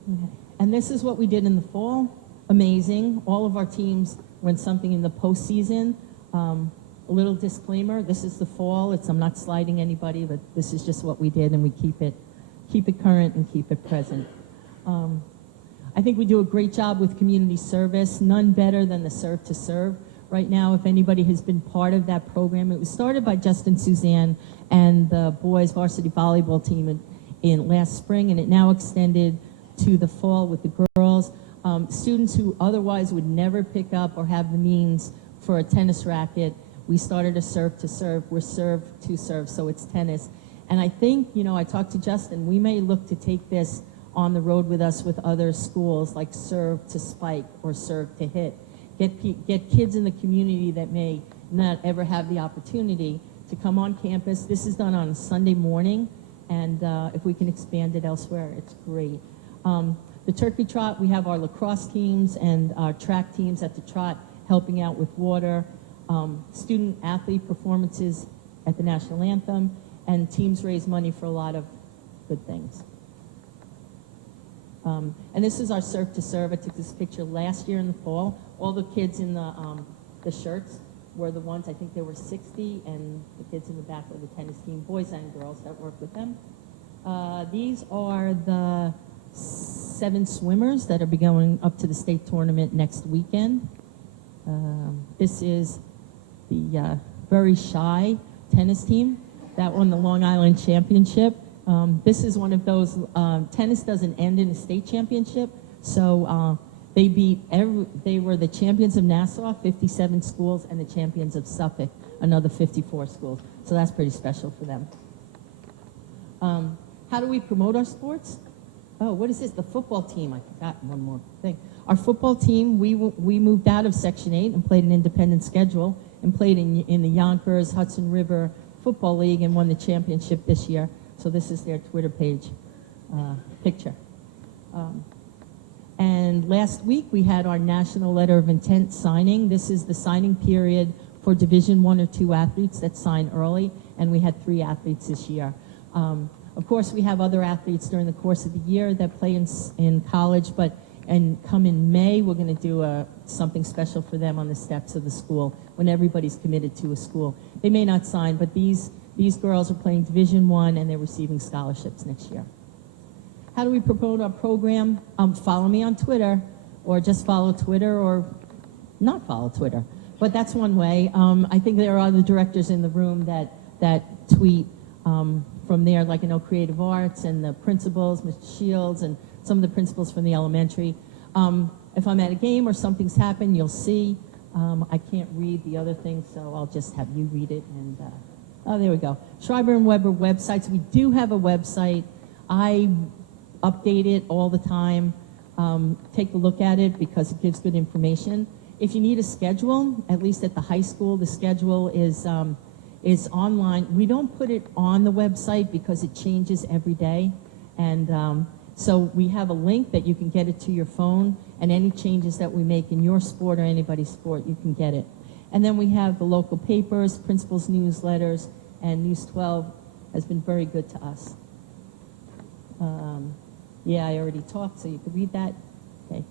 Okay. And this is what we did in the fall. Amazing. All of our teams went something in the postseason. A little disclaimer, this is the fall. I'm not sliding anybody, but this is just what we did, and we keep it current and keep it present. I think we do a great job with community service, none better than the Serve to Serve. Right now, if anybody has been part of that program, it was started by Justin Suzanne and the boys varsity volleyball team in last spring, and it now extended to the fall with the girls. Students who otherwise would never pick up or have the means for a tennis racket, we started a Serve to Serve. We're Serve to Serve, so it's tennis. And I think, I talked to Justin, we may look to take this on the road with us with other schools like Serve to Spike or Serve to Hit. Get kids in the community that may not ever have the opportunity to come on campus. This is done on a Sunday morning, and if we can expand it elsewhere, it's great. The Turkey Trot, we have our lacrosse teams and our track teams at the Trot helping out with water, student athlete performances at the National Anthem, and teams raise money for a lot of good things. And this is our Serve to Serve. I took this picture last year in the fall. All the kids in the shirts were the ones, I think there were 60, and the kids in the back were the tennis team, boys and girls that work with them. These are the 7 swimmers that are going up to the state tournament next weekend. This is the very shy tennis team that won the Long Island Championship. This is one of those, tennis doesn't end in a state championship, so they were the champions of Nassau, 57 schools, and the champions of Suffolk, another 54 schools. So that's pretty special for them. How do we promote our sports? Oh, what is this? The football team. I forgot one more thing. Our football team, we moved out of Section 8 and played an independent schedule and played in the Yonkers Hudson River Football League and won the championship this year. So this is their Twitter page picture. And last week we had our National Letter of Intent signing. This is the signing period for Division I or II athletes that sign early, and we had 3 athletes this year. Of course, we have other athletes during the course of the year that play in college, and come in May, we're going to do something special for them on the steps of the school when everybody's committed to a school. They may not sign, but these girls are playing Division I, and they're receiving scholarships next year. How do we promote our program? Follow me on Twitter, or just follow Twitter, or not follow Twitter. But that's one way. I think there are other directors in the room that tweet from there, like Creative Arts and the principals, Mr. Shields, and some of the principals from the elementary. If I'm at a game or something's happened, you'll see. I can't read the other things, so I'll just have you read it. And oh, there we go. Schreiber and Weber websites. We do have a website. I update it all the time. Take a look at it because it gives good information. If you need a schedule, at least at the high school, the schedule is online. We don't put it on the website because it changes every day. And so we have a link that you can get it to your phone, and any changes that we make in your sport or anybody's sport, you can get it. And then we have the local papers, principals' newsletters, and News 12 has been very good to us. Yeah, I already talked, so you could read that. Okay.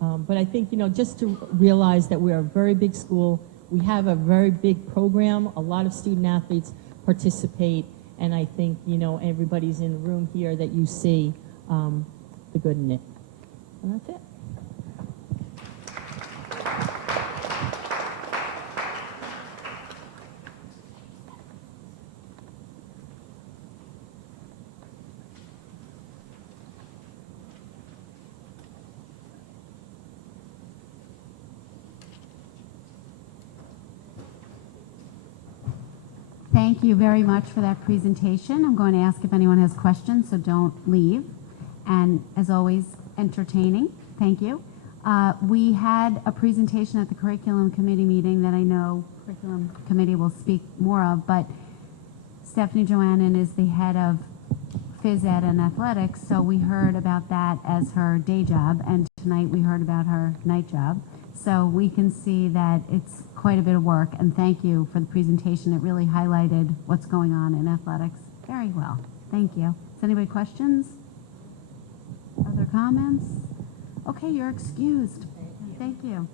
But I think, just to realize that we're a very big school. We have a very big program. A lot of student athletes participate, and I think, everybody's in the room here that you see the good in it. And that's it. Thank you very much for that presentation. I'm going to ask if anyone has questions, so don't leave. And as always, entertaining. Thank you. We had a presentation at the curriculum committee meeting that I know curriculum committee will speak more of, but Stephanie Joannan is the head of phys ed and athletics, so we heard about that as her day job, and tonight we heard about her night job. So we can see that it's quite a bit of work, and thank you for the presentation. It really highlighted what's going on in athletics very well. Thank you. Does anybody have questions? Other comments? Okay, you're excused. Thank you.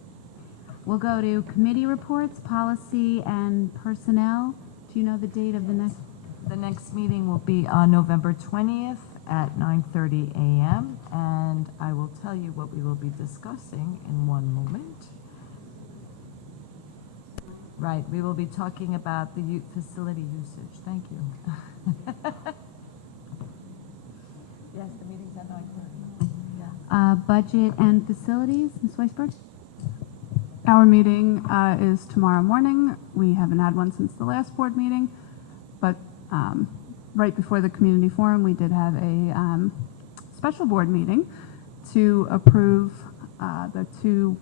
We'll go to committee reports, policy and personnel. Do you know the date of the next? The next meeting will be on November 20th at 9:30 a.m. and I will tell you what we will be discussing in one moment. Right, we will be talking about the youth facility usage. Thank you. Yes, the meeting's at 9:30. Yeah. Budget and facilities, Ms. Weisberg? Our meeting is tomorrow morning. We haven't had one since the last board meeting, but right before the community forum, we did have a special board meeting to approve the two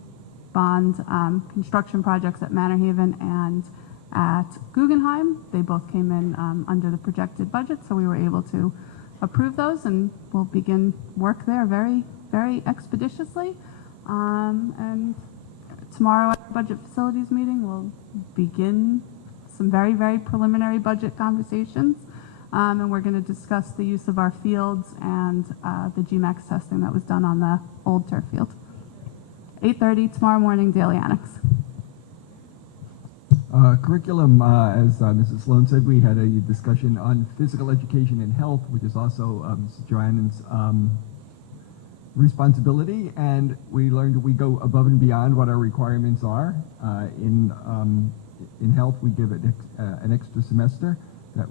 bond construction projects at Manor Haven and at Guggenheim. They both came in under the projected budget, so we were able to approve those, and we'll begin work there very, very expeditiously. And tomorrow at the budget facilities meeting, we'll begin some very, very preliminary budget conversations, and we're going to discuss the use of our fields and the GMAX testing that was done on the old turf field. 8:30 tomorrow morning, Daily Annex. Curriculum, as Mrs. Sloan said, we had a discussion on physical education and health, which is also Mrs. Joannan's responsibility, and we learned we go above and beyond what our requirements are. In health, we give it an extra semester that,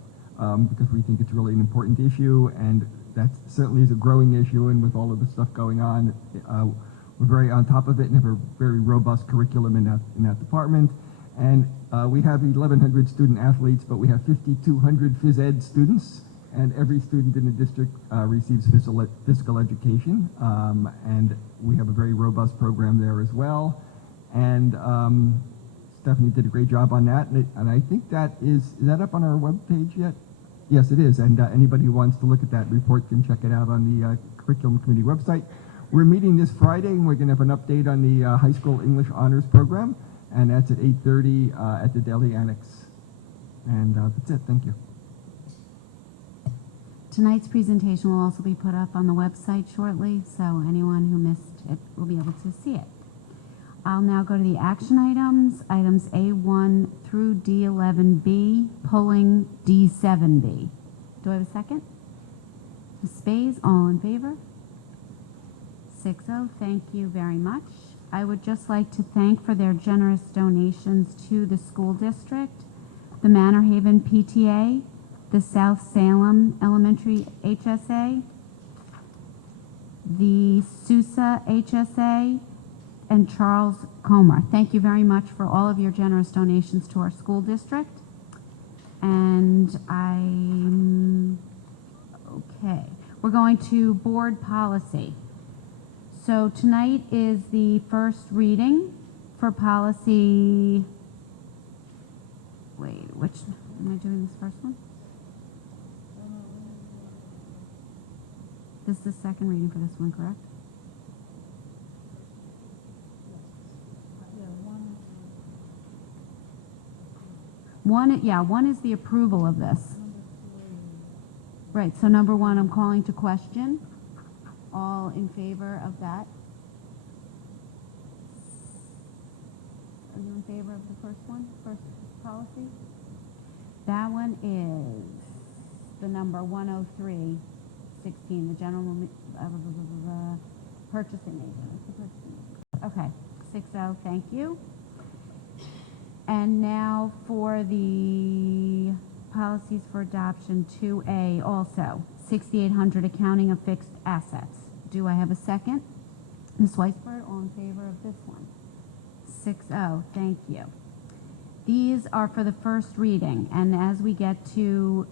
because we think it's really an important issue, and that certainly is a growing issue, and with all of the stuff going on, we're very on top of it and have a very robust curriculum in that department. And we have 1,100 student athletes, but we have 5,200 phys ed students, and every student in the district receives physical education, and we have a very robust program there as well. And Stephanie did a great job on that, and I think is that up on our webpage yet? Yes, it is, and anybody who wants to look at that report can check it out on the Curriculum Committee website. We're meeting this Friday, and we're going to have an update on the high school English honors program, and that's at 8:30 at the Delhi Annex. And that's it. Thank you. Tonight's presentation will also be put up on the website shortly, so anyone who missed it will be able to see it. I'll now go to the action items, items A1 through D11B, pulling D7B. Do I have a second? Ms. Spays, all in favor? 6-0, thank you very much. I would just like to thank for their generous donations to the school district, the Manor Haven PTA, the South Salem Elementary HSA, the Sousa HSA, and Charles Comer. Thank you very much for all of your generous donations to our school district. And okay. We're going to board policy. So tonight is the first reading for policy, wait, which, am I doing this first one? This is the second reading for this one, correct? One is the approval of this. Right, so number one, I'm calling to question. All in favor of that? Are you in favor of the first one, first policy? That one is the number 10316, the general purchasing agent. Okay, 6-0, thank you. And now for the policies for adoption 2A also, 6800 accounting of fixed assets. Do I have a second? Ms. Weisberg, all in favor of this one? 6-0, thank you. These are for the first reading, and as we get to,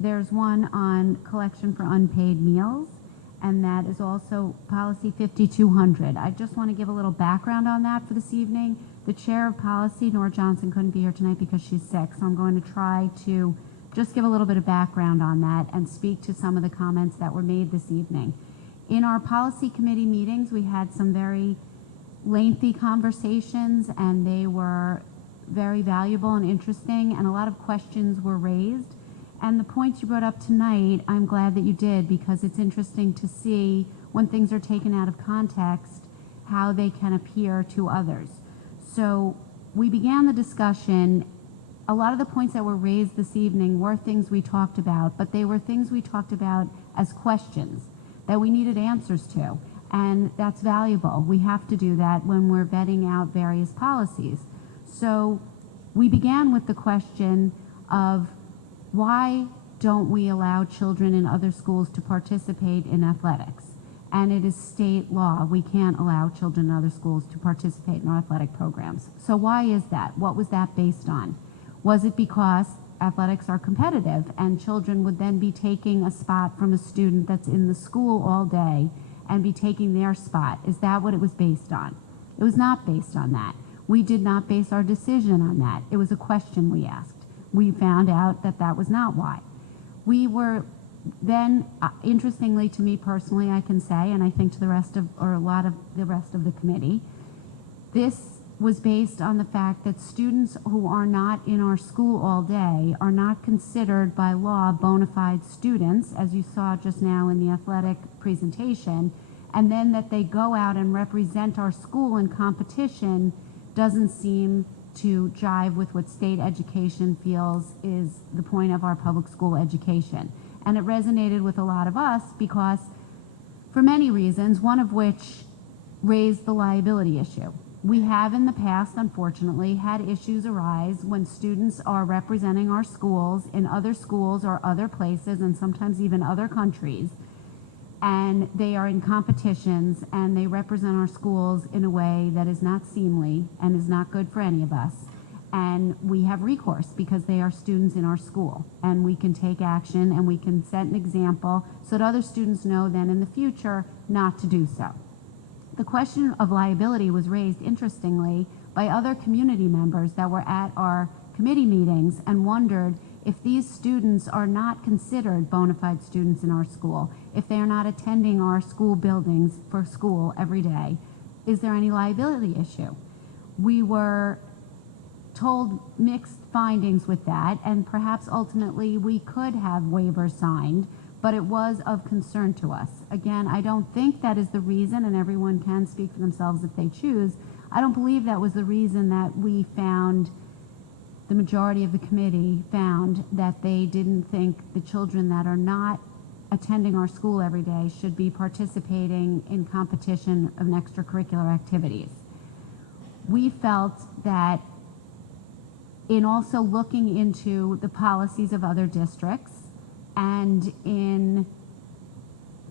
there's one on collection for unpaid meals, and that is also policy 5200. I just want to give a little background on that for this evening. The chair of policy, Nora Johnson, couldn't be here tonight because she's sick, so I'm going to try to just give a little bit of background on that and speak to some of the comments that were made this evening. In our policy committee meetings, we had some very lengthy conversations, and they were very valuable and interesting, and a lot of questions were raised. And the points you brought up tonight, I'm glad that you did, because it's interesting to see when things are taken out of context, how they can appear to others. So we began the discussion. A lot of the points that were raised this evening were things we talked about, but they were things we talked about as questions that we needed answers to. And that's valuable. We have to do that when we're vetting out various policies. So we began with the question of, why don't we allow children in other schools to participate in athletics? And it is state law. We can't allow children in other schools to participate in our athletic programs. So why is that? What was that based on? Was it because athletics are competitive and children would then be taking a spot from a student that's in the school all day and be taking their spot? Is that what it was based on? It was not based on that. We did not base our decision on that. It was a question we asked. We found out that that was not why. We were then, interestingly to me personally, I can say, and I think to the rest of, or a lot of the rest of the committee, this was based on the fact that students who are not in our school all day are not considered by law bona fide students, as you saw just now in the athletic presentation, and then that they go out and represent our school in competition doesn't seem to jive with what state education feels is the point of our public school education. And it resonated with a lot of us because, for many reasons, one of which raised the liability issue. We have in the past, unfortunately, had issues arise when students are representing our schools in other schools or other places, and sometimes even other countries, and they are in competitions and they represent our schools in a way that is not seemly and is not good for any of us. And we have recourse because they are students in our school, and we can take action and we can set an example so that other students know then in the future not to do so. The question of liability was raised, interestingly, by other community members that were at our committee meetings and wondered if these students are not considered bona fide students in our school, if they are not attending our school buildings for school every day, is there any liability issue? We were told mixed findings with that, and perhaps ultimately we could have waivers signed, but it was of concern to us. Again, I don't think that is the reason, and everyone can speak for themselves if they choose. I don't believe that was the reason that we found, the majority of the committee found, that they didn't think the children that are not attending our school every day should be participating in competition of extracurricular activities. We felt that in also looking into the policies of other districts and in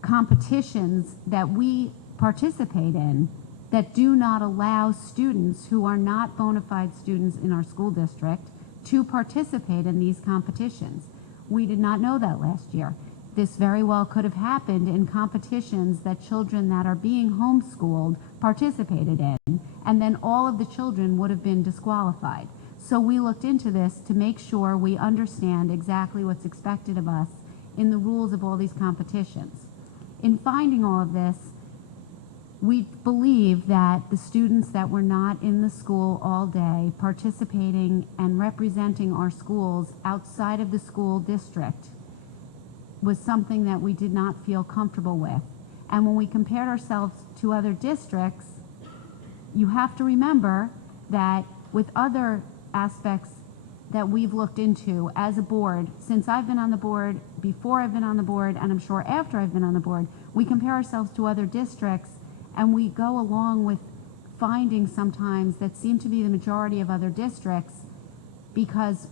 competitions that we participate in that do not allow students who are not bona fide students in our school district to participate in these competitions. We did not know that last year. This very well could have happened in competitions that children that are being homeschooled participated in, and then all of the children would have been disqualified. So we looked into this to make sure we understand exactly what's expected of us in the rules of all these competitions. In finding all of this, we believe that the students that were not in the school all day participating and representing our schools outside of the school district was something that we did not feel comfortable with. And when we compared ourselves to other districts, you have to remember that with other aspects that we've looked into as a board, since I've been on the board, before I've been on the board, and I'm sure after I've been on the board, we compare ourselves to other districts and we go along with findings sometimes that seem to be the majority of other districts because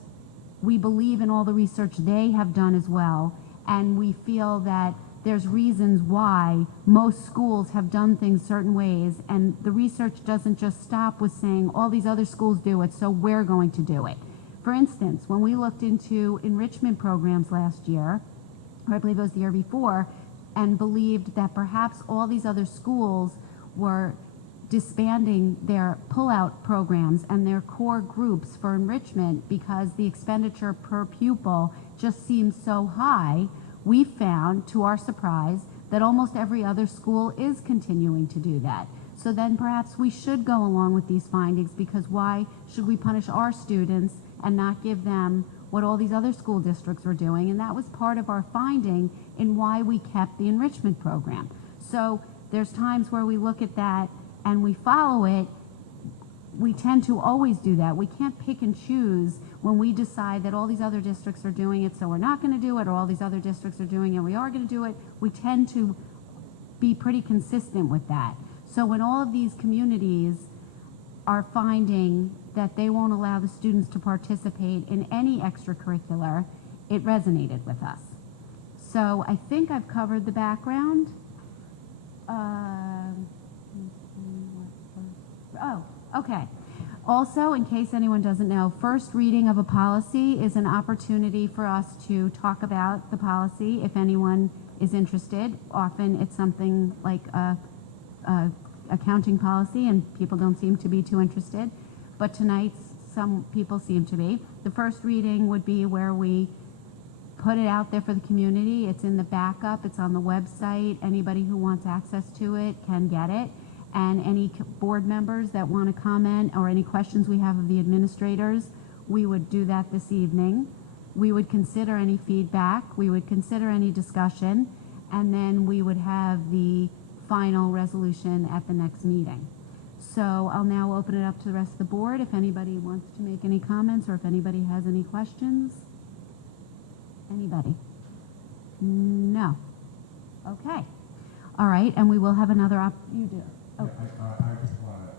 we believe in all the research they have done as well, and we feel that there's reasons why most schools have done things certain ways, and the research doesn't just stop with saying all these other schools do it, so we're going to do it. For instance, when we looked into enrichment programs last year, or I believe it was the year before, and believed that perhaps all these other schools were disbanding their pull-out programs and their core groups for enrichment because the expenditure per pupil just seems so high, we found, to our surprise, that almost every other school is continuing to do that. So then perhaps we should go along with these findings, because why should we punish our students and not give them what all these other school districts are doing? And that was part of our finding in why we kept the enrichment program. So there's times where we look at that and we follow it. We tend to always do that. We can't pick and choose when we decide that all these other districts are doing it, so we're not going to do it, or all these other districts are doing it, we are going to do it. We tend to be pretty consistent with that. So when all of these communities are finding that they won't allow the students to participate in any extracurricular, it resonated with us. So I think I've covered the background. Oh, okay. Also, in case anyone doesn't know, first reading of a policy is an opportunity for us to talk about the policy if anyone is interested. Often it's something like a accounting policy and people don't seem to be too interested, but tonight's some people seem to be. The first reading would be where we put it out there for the community. It's in the backup, it's on the website. Anybody who wants access to it can get it. And any board members that want to comment or any questions we have of the administrators, we would do that this evening. We would consider any feedback, we would consider any discussion, and then we would have the final resolution at the next meeting. So I'll now open it up to the rest of the board if anybody wants to make any comments or if anybody has any questions. Anybody? No. Okay. All right, and we will have another you do. Oh. Yeah, I just want to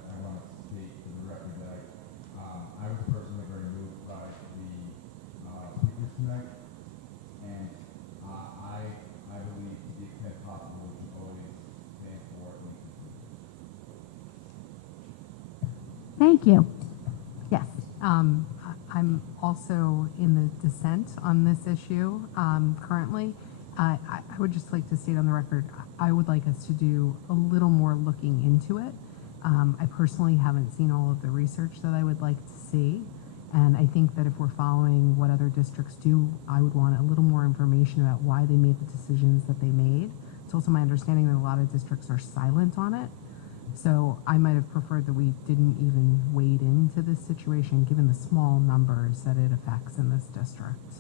state for the record that I was personally very moved by the speakers tonight, and I believe to the extent possible we should always stand for it. Thank you. Yes. I'm also in the dissent on this issue currently. I would just like to state on the record, I would like us to do a little more looking into it. I personally haven't seen all of the research that I would like to see, and I think that if we're following what other districts do, I would want a little more information about why they made the decisions that they made. It's also my understanding that a lot of districts are silent on it, so I might have preferred that we didn't even wade into this situation given the small numbers that it affects in this district.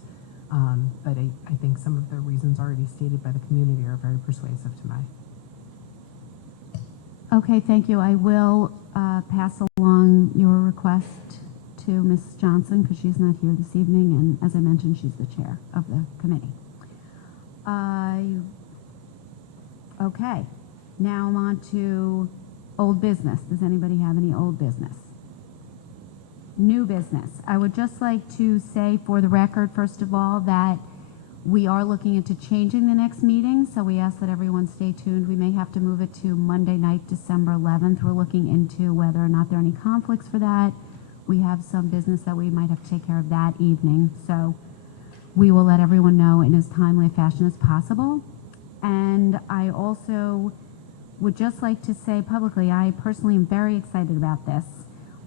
But I think some of the reasons already stated by the community are very persuasive to me. Okay, thank you. I will pass along your request to Ms. Johnson because she's not here this evening, and as I mentioned, she's the chair of the committee. Okay, now I'm on to old business. Does anybody have any old business? New business. I would just like to say for the record, first of all, that we are looking into changing the next meeting, so we ask that everyone stay tuned. We may have to move it to Monday night, December 11th. We're looking into whether or not there are any conflicts for that. We have some business that we might have to take care of that evening, so we will let everyone know in as timely a fashion as possible. And I also would just like to say publicly, I personally am very excited about this.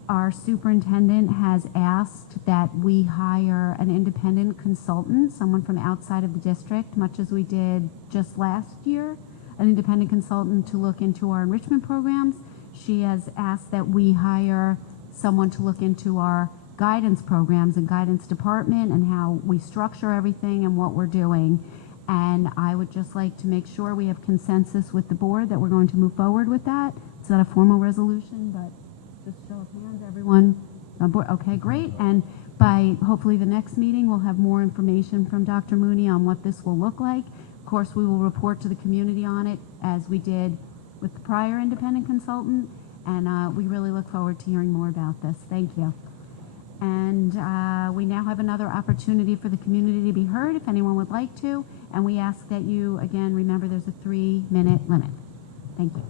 Our superintendent has asked that we hire an independent consultant, someone from outside of the district, much as we did just last year, an independent consultant to look into our enrichment programs. She has asked that we hire someone to look into our guidance programs and guidance department and how we structure everything and what we're doing. And I would just like to make sure we have consensus with the board that we're going to move forward with that. It's not a formal resolution, but just show of hands, everyone on board. Okay, great. And by hopefully the next meeting, we'll have more information from Dr. Mooney on what this will look like. Of course, we will report to the community on it as we did with the prior independent consultant. And we really look forward to hearing more about this. Thank you. And we now have another opportunity for the community to be heard if anyone would like to. And we ask that you, again, remember there's a 3-minute limit. Thank you.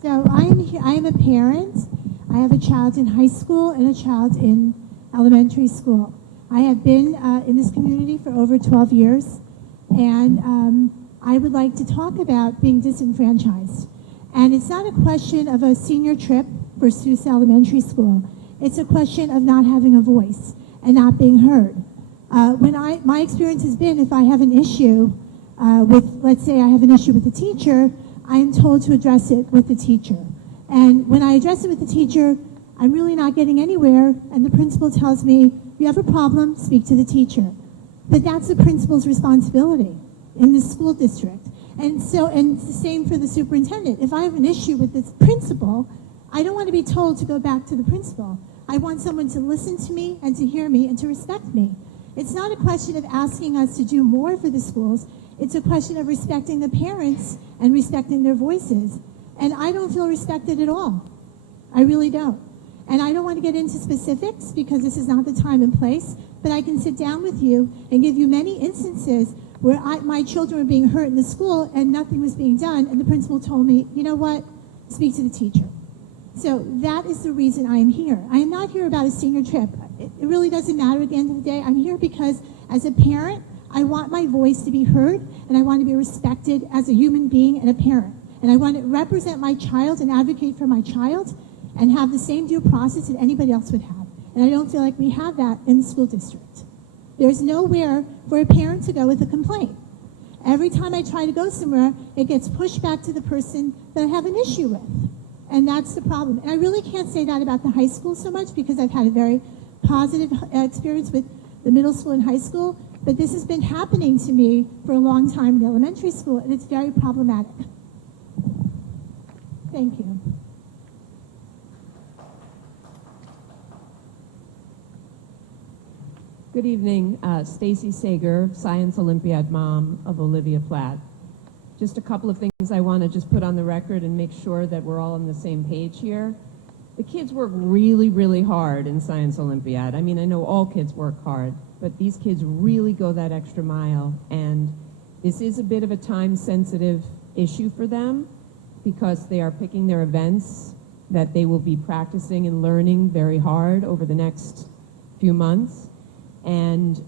So I am a parent. I have a child in high school and a child in elementary school. I have been in this community for over 12 years, and I would like to talk about being disenfranchised. And it's not a question of a senior trip for Seuss Elementary School. It's a question of not having a voice and not being heard. My experience has been, if I have an issue let's say I have an issue with the teacher, I am told to address it with the teacher. And when I address it with the teacher, I'm really not getting anywhere, and the principal tells me, you have a problem, speak to the teacher. But that's the principal's responsibility in the school district. And it's the same for the superintendent. If I have an issue with this principal, I don't want to be told to go back to the principal. I want someone to listen to me and to hear me and to respect me. It's not a question of asking us to do more for the schools. It's a question of respecting the parents and respecting their voices. And I don't feel respected at all. I really don't. And I don't want to get into specifics because this is not the time and place, but I can sit down with you and give you many instances where my children were being hurt in the school and nothing was being done, and the principal told me, you know what, speak to the teacher. So that is the reason I am here. I am not here about a senior trip. It really doesn't matter at the end of the day. I'm here because as a parent, I want my voice to be heard, and I want to be respected as a human being and a parent. And I want to represent my child and advocate for my child and have the same due process that anybody else would have. And I don't feel like we have that in the school district. There's nowhere for a parent to go with a complaint. Every time I try to go somewhere, it gets pushed back to the person that I have an issue with. And that's the problem. And I really can't say that about the high school so much because I've had a very positive experience with the middle school and high school. But this has been happening to me for a long time in elementary school, and it's very problematic. Thank you. Good evening, Stacy Sager, Science Olympiad mom of Olivia Platt. Just a couple of things I want to just put on the record and make sure that we're all on the same page here. The kids work really, really hard in Science Olympiad. I mean, I know all kids work hard, but these kids really go that extra mile, and this is a bit of a time-sensitive issue for them because they are picking their events that they will be practicing and learning very hard over the next few months. And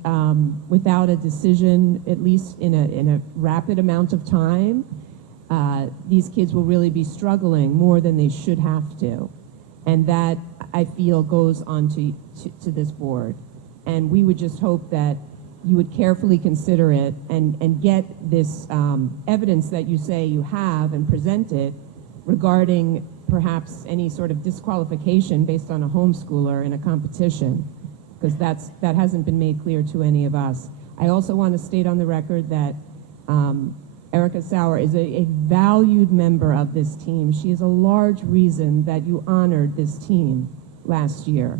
without a decision, at least in a rapid amount of time, these kids will really be struggling more than they should have to. And that, I feel, goes on to this board. And we would just hope that you would carefully consider it and get this evidence that you say you have and present it regarding perhaps any sort of disqualification based on a homeschooler in a competition, because that hasn't been made clear to any of us. I also want to state on the record that Erica Sauer is a valued member of this team. She is a large reason that you honored this team last year.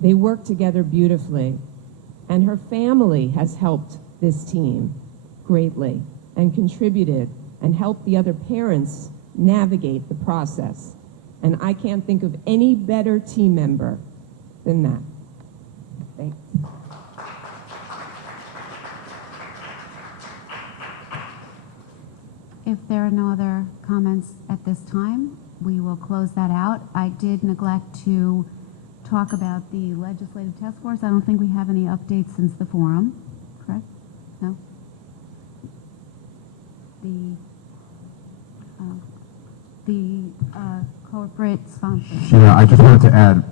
They work together beautifully, and her family has helped this team greatly and contributed and helped the other parents navigate the process. And I can't think of any better team member than that. Thanks. If there are no other comments at this time, we will close that out. I did neglect to talk about the legislative task force. I don't think we have any updates since the forum, correct? No? The corporate sponsor. Yeah, I just wanted to add,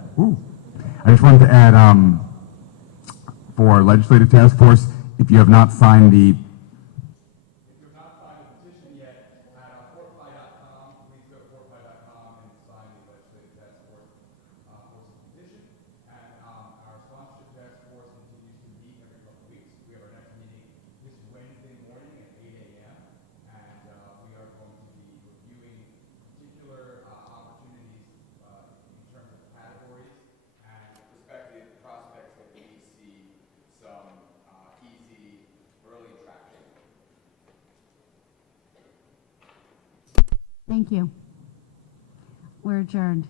for legislative task force, if you have not signed the petition yet, at fortfly.com, please go to fortfly.com and sign the legislative task force petition. And our sponsorship task force continues to meet every couple of weeks. We have our next meeting this Wednesday morning at 8 a.m. And we are going to be reviewing particular opportunities in terms of categories and respective Thank you. We're adjourned.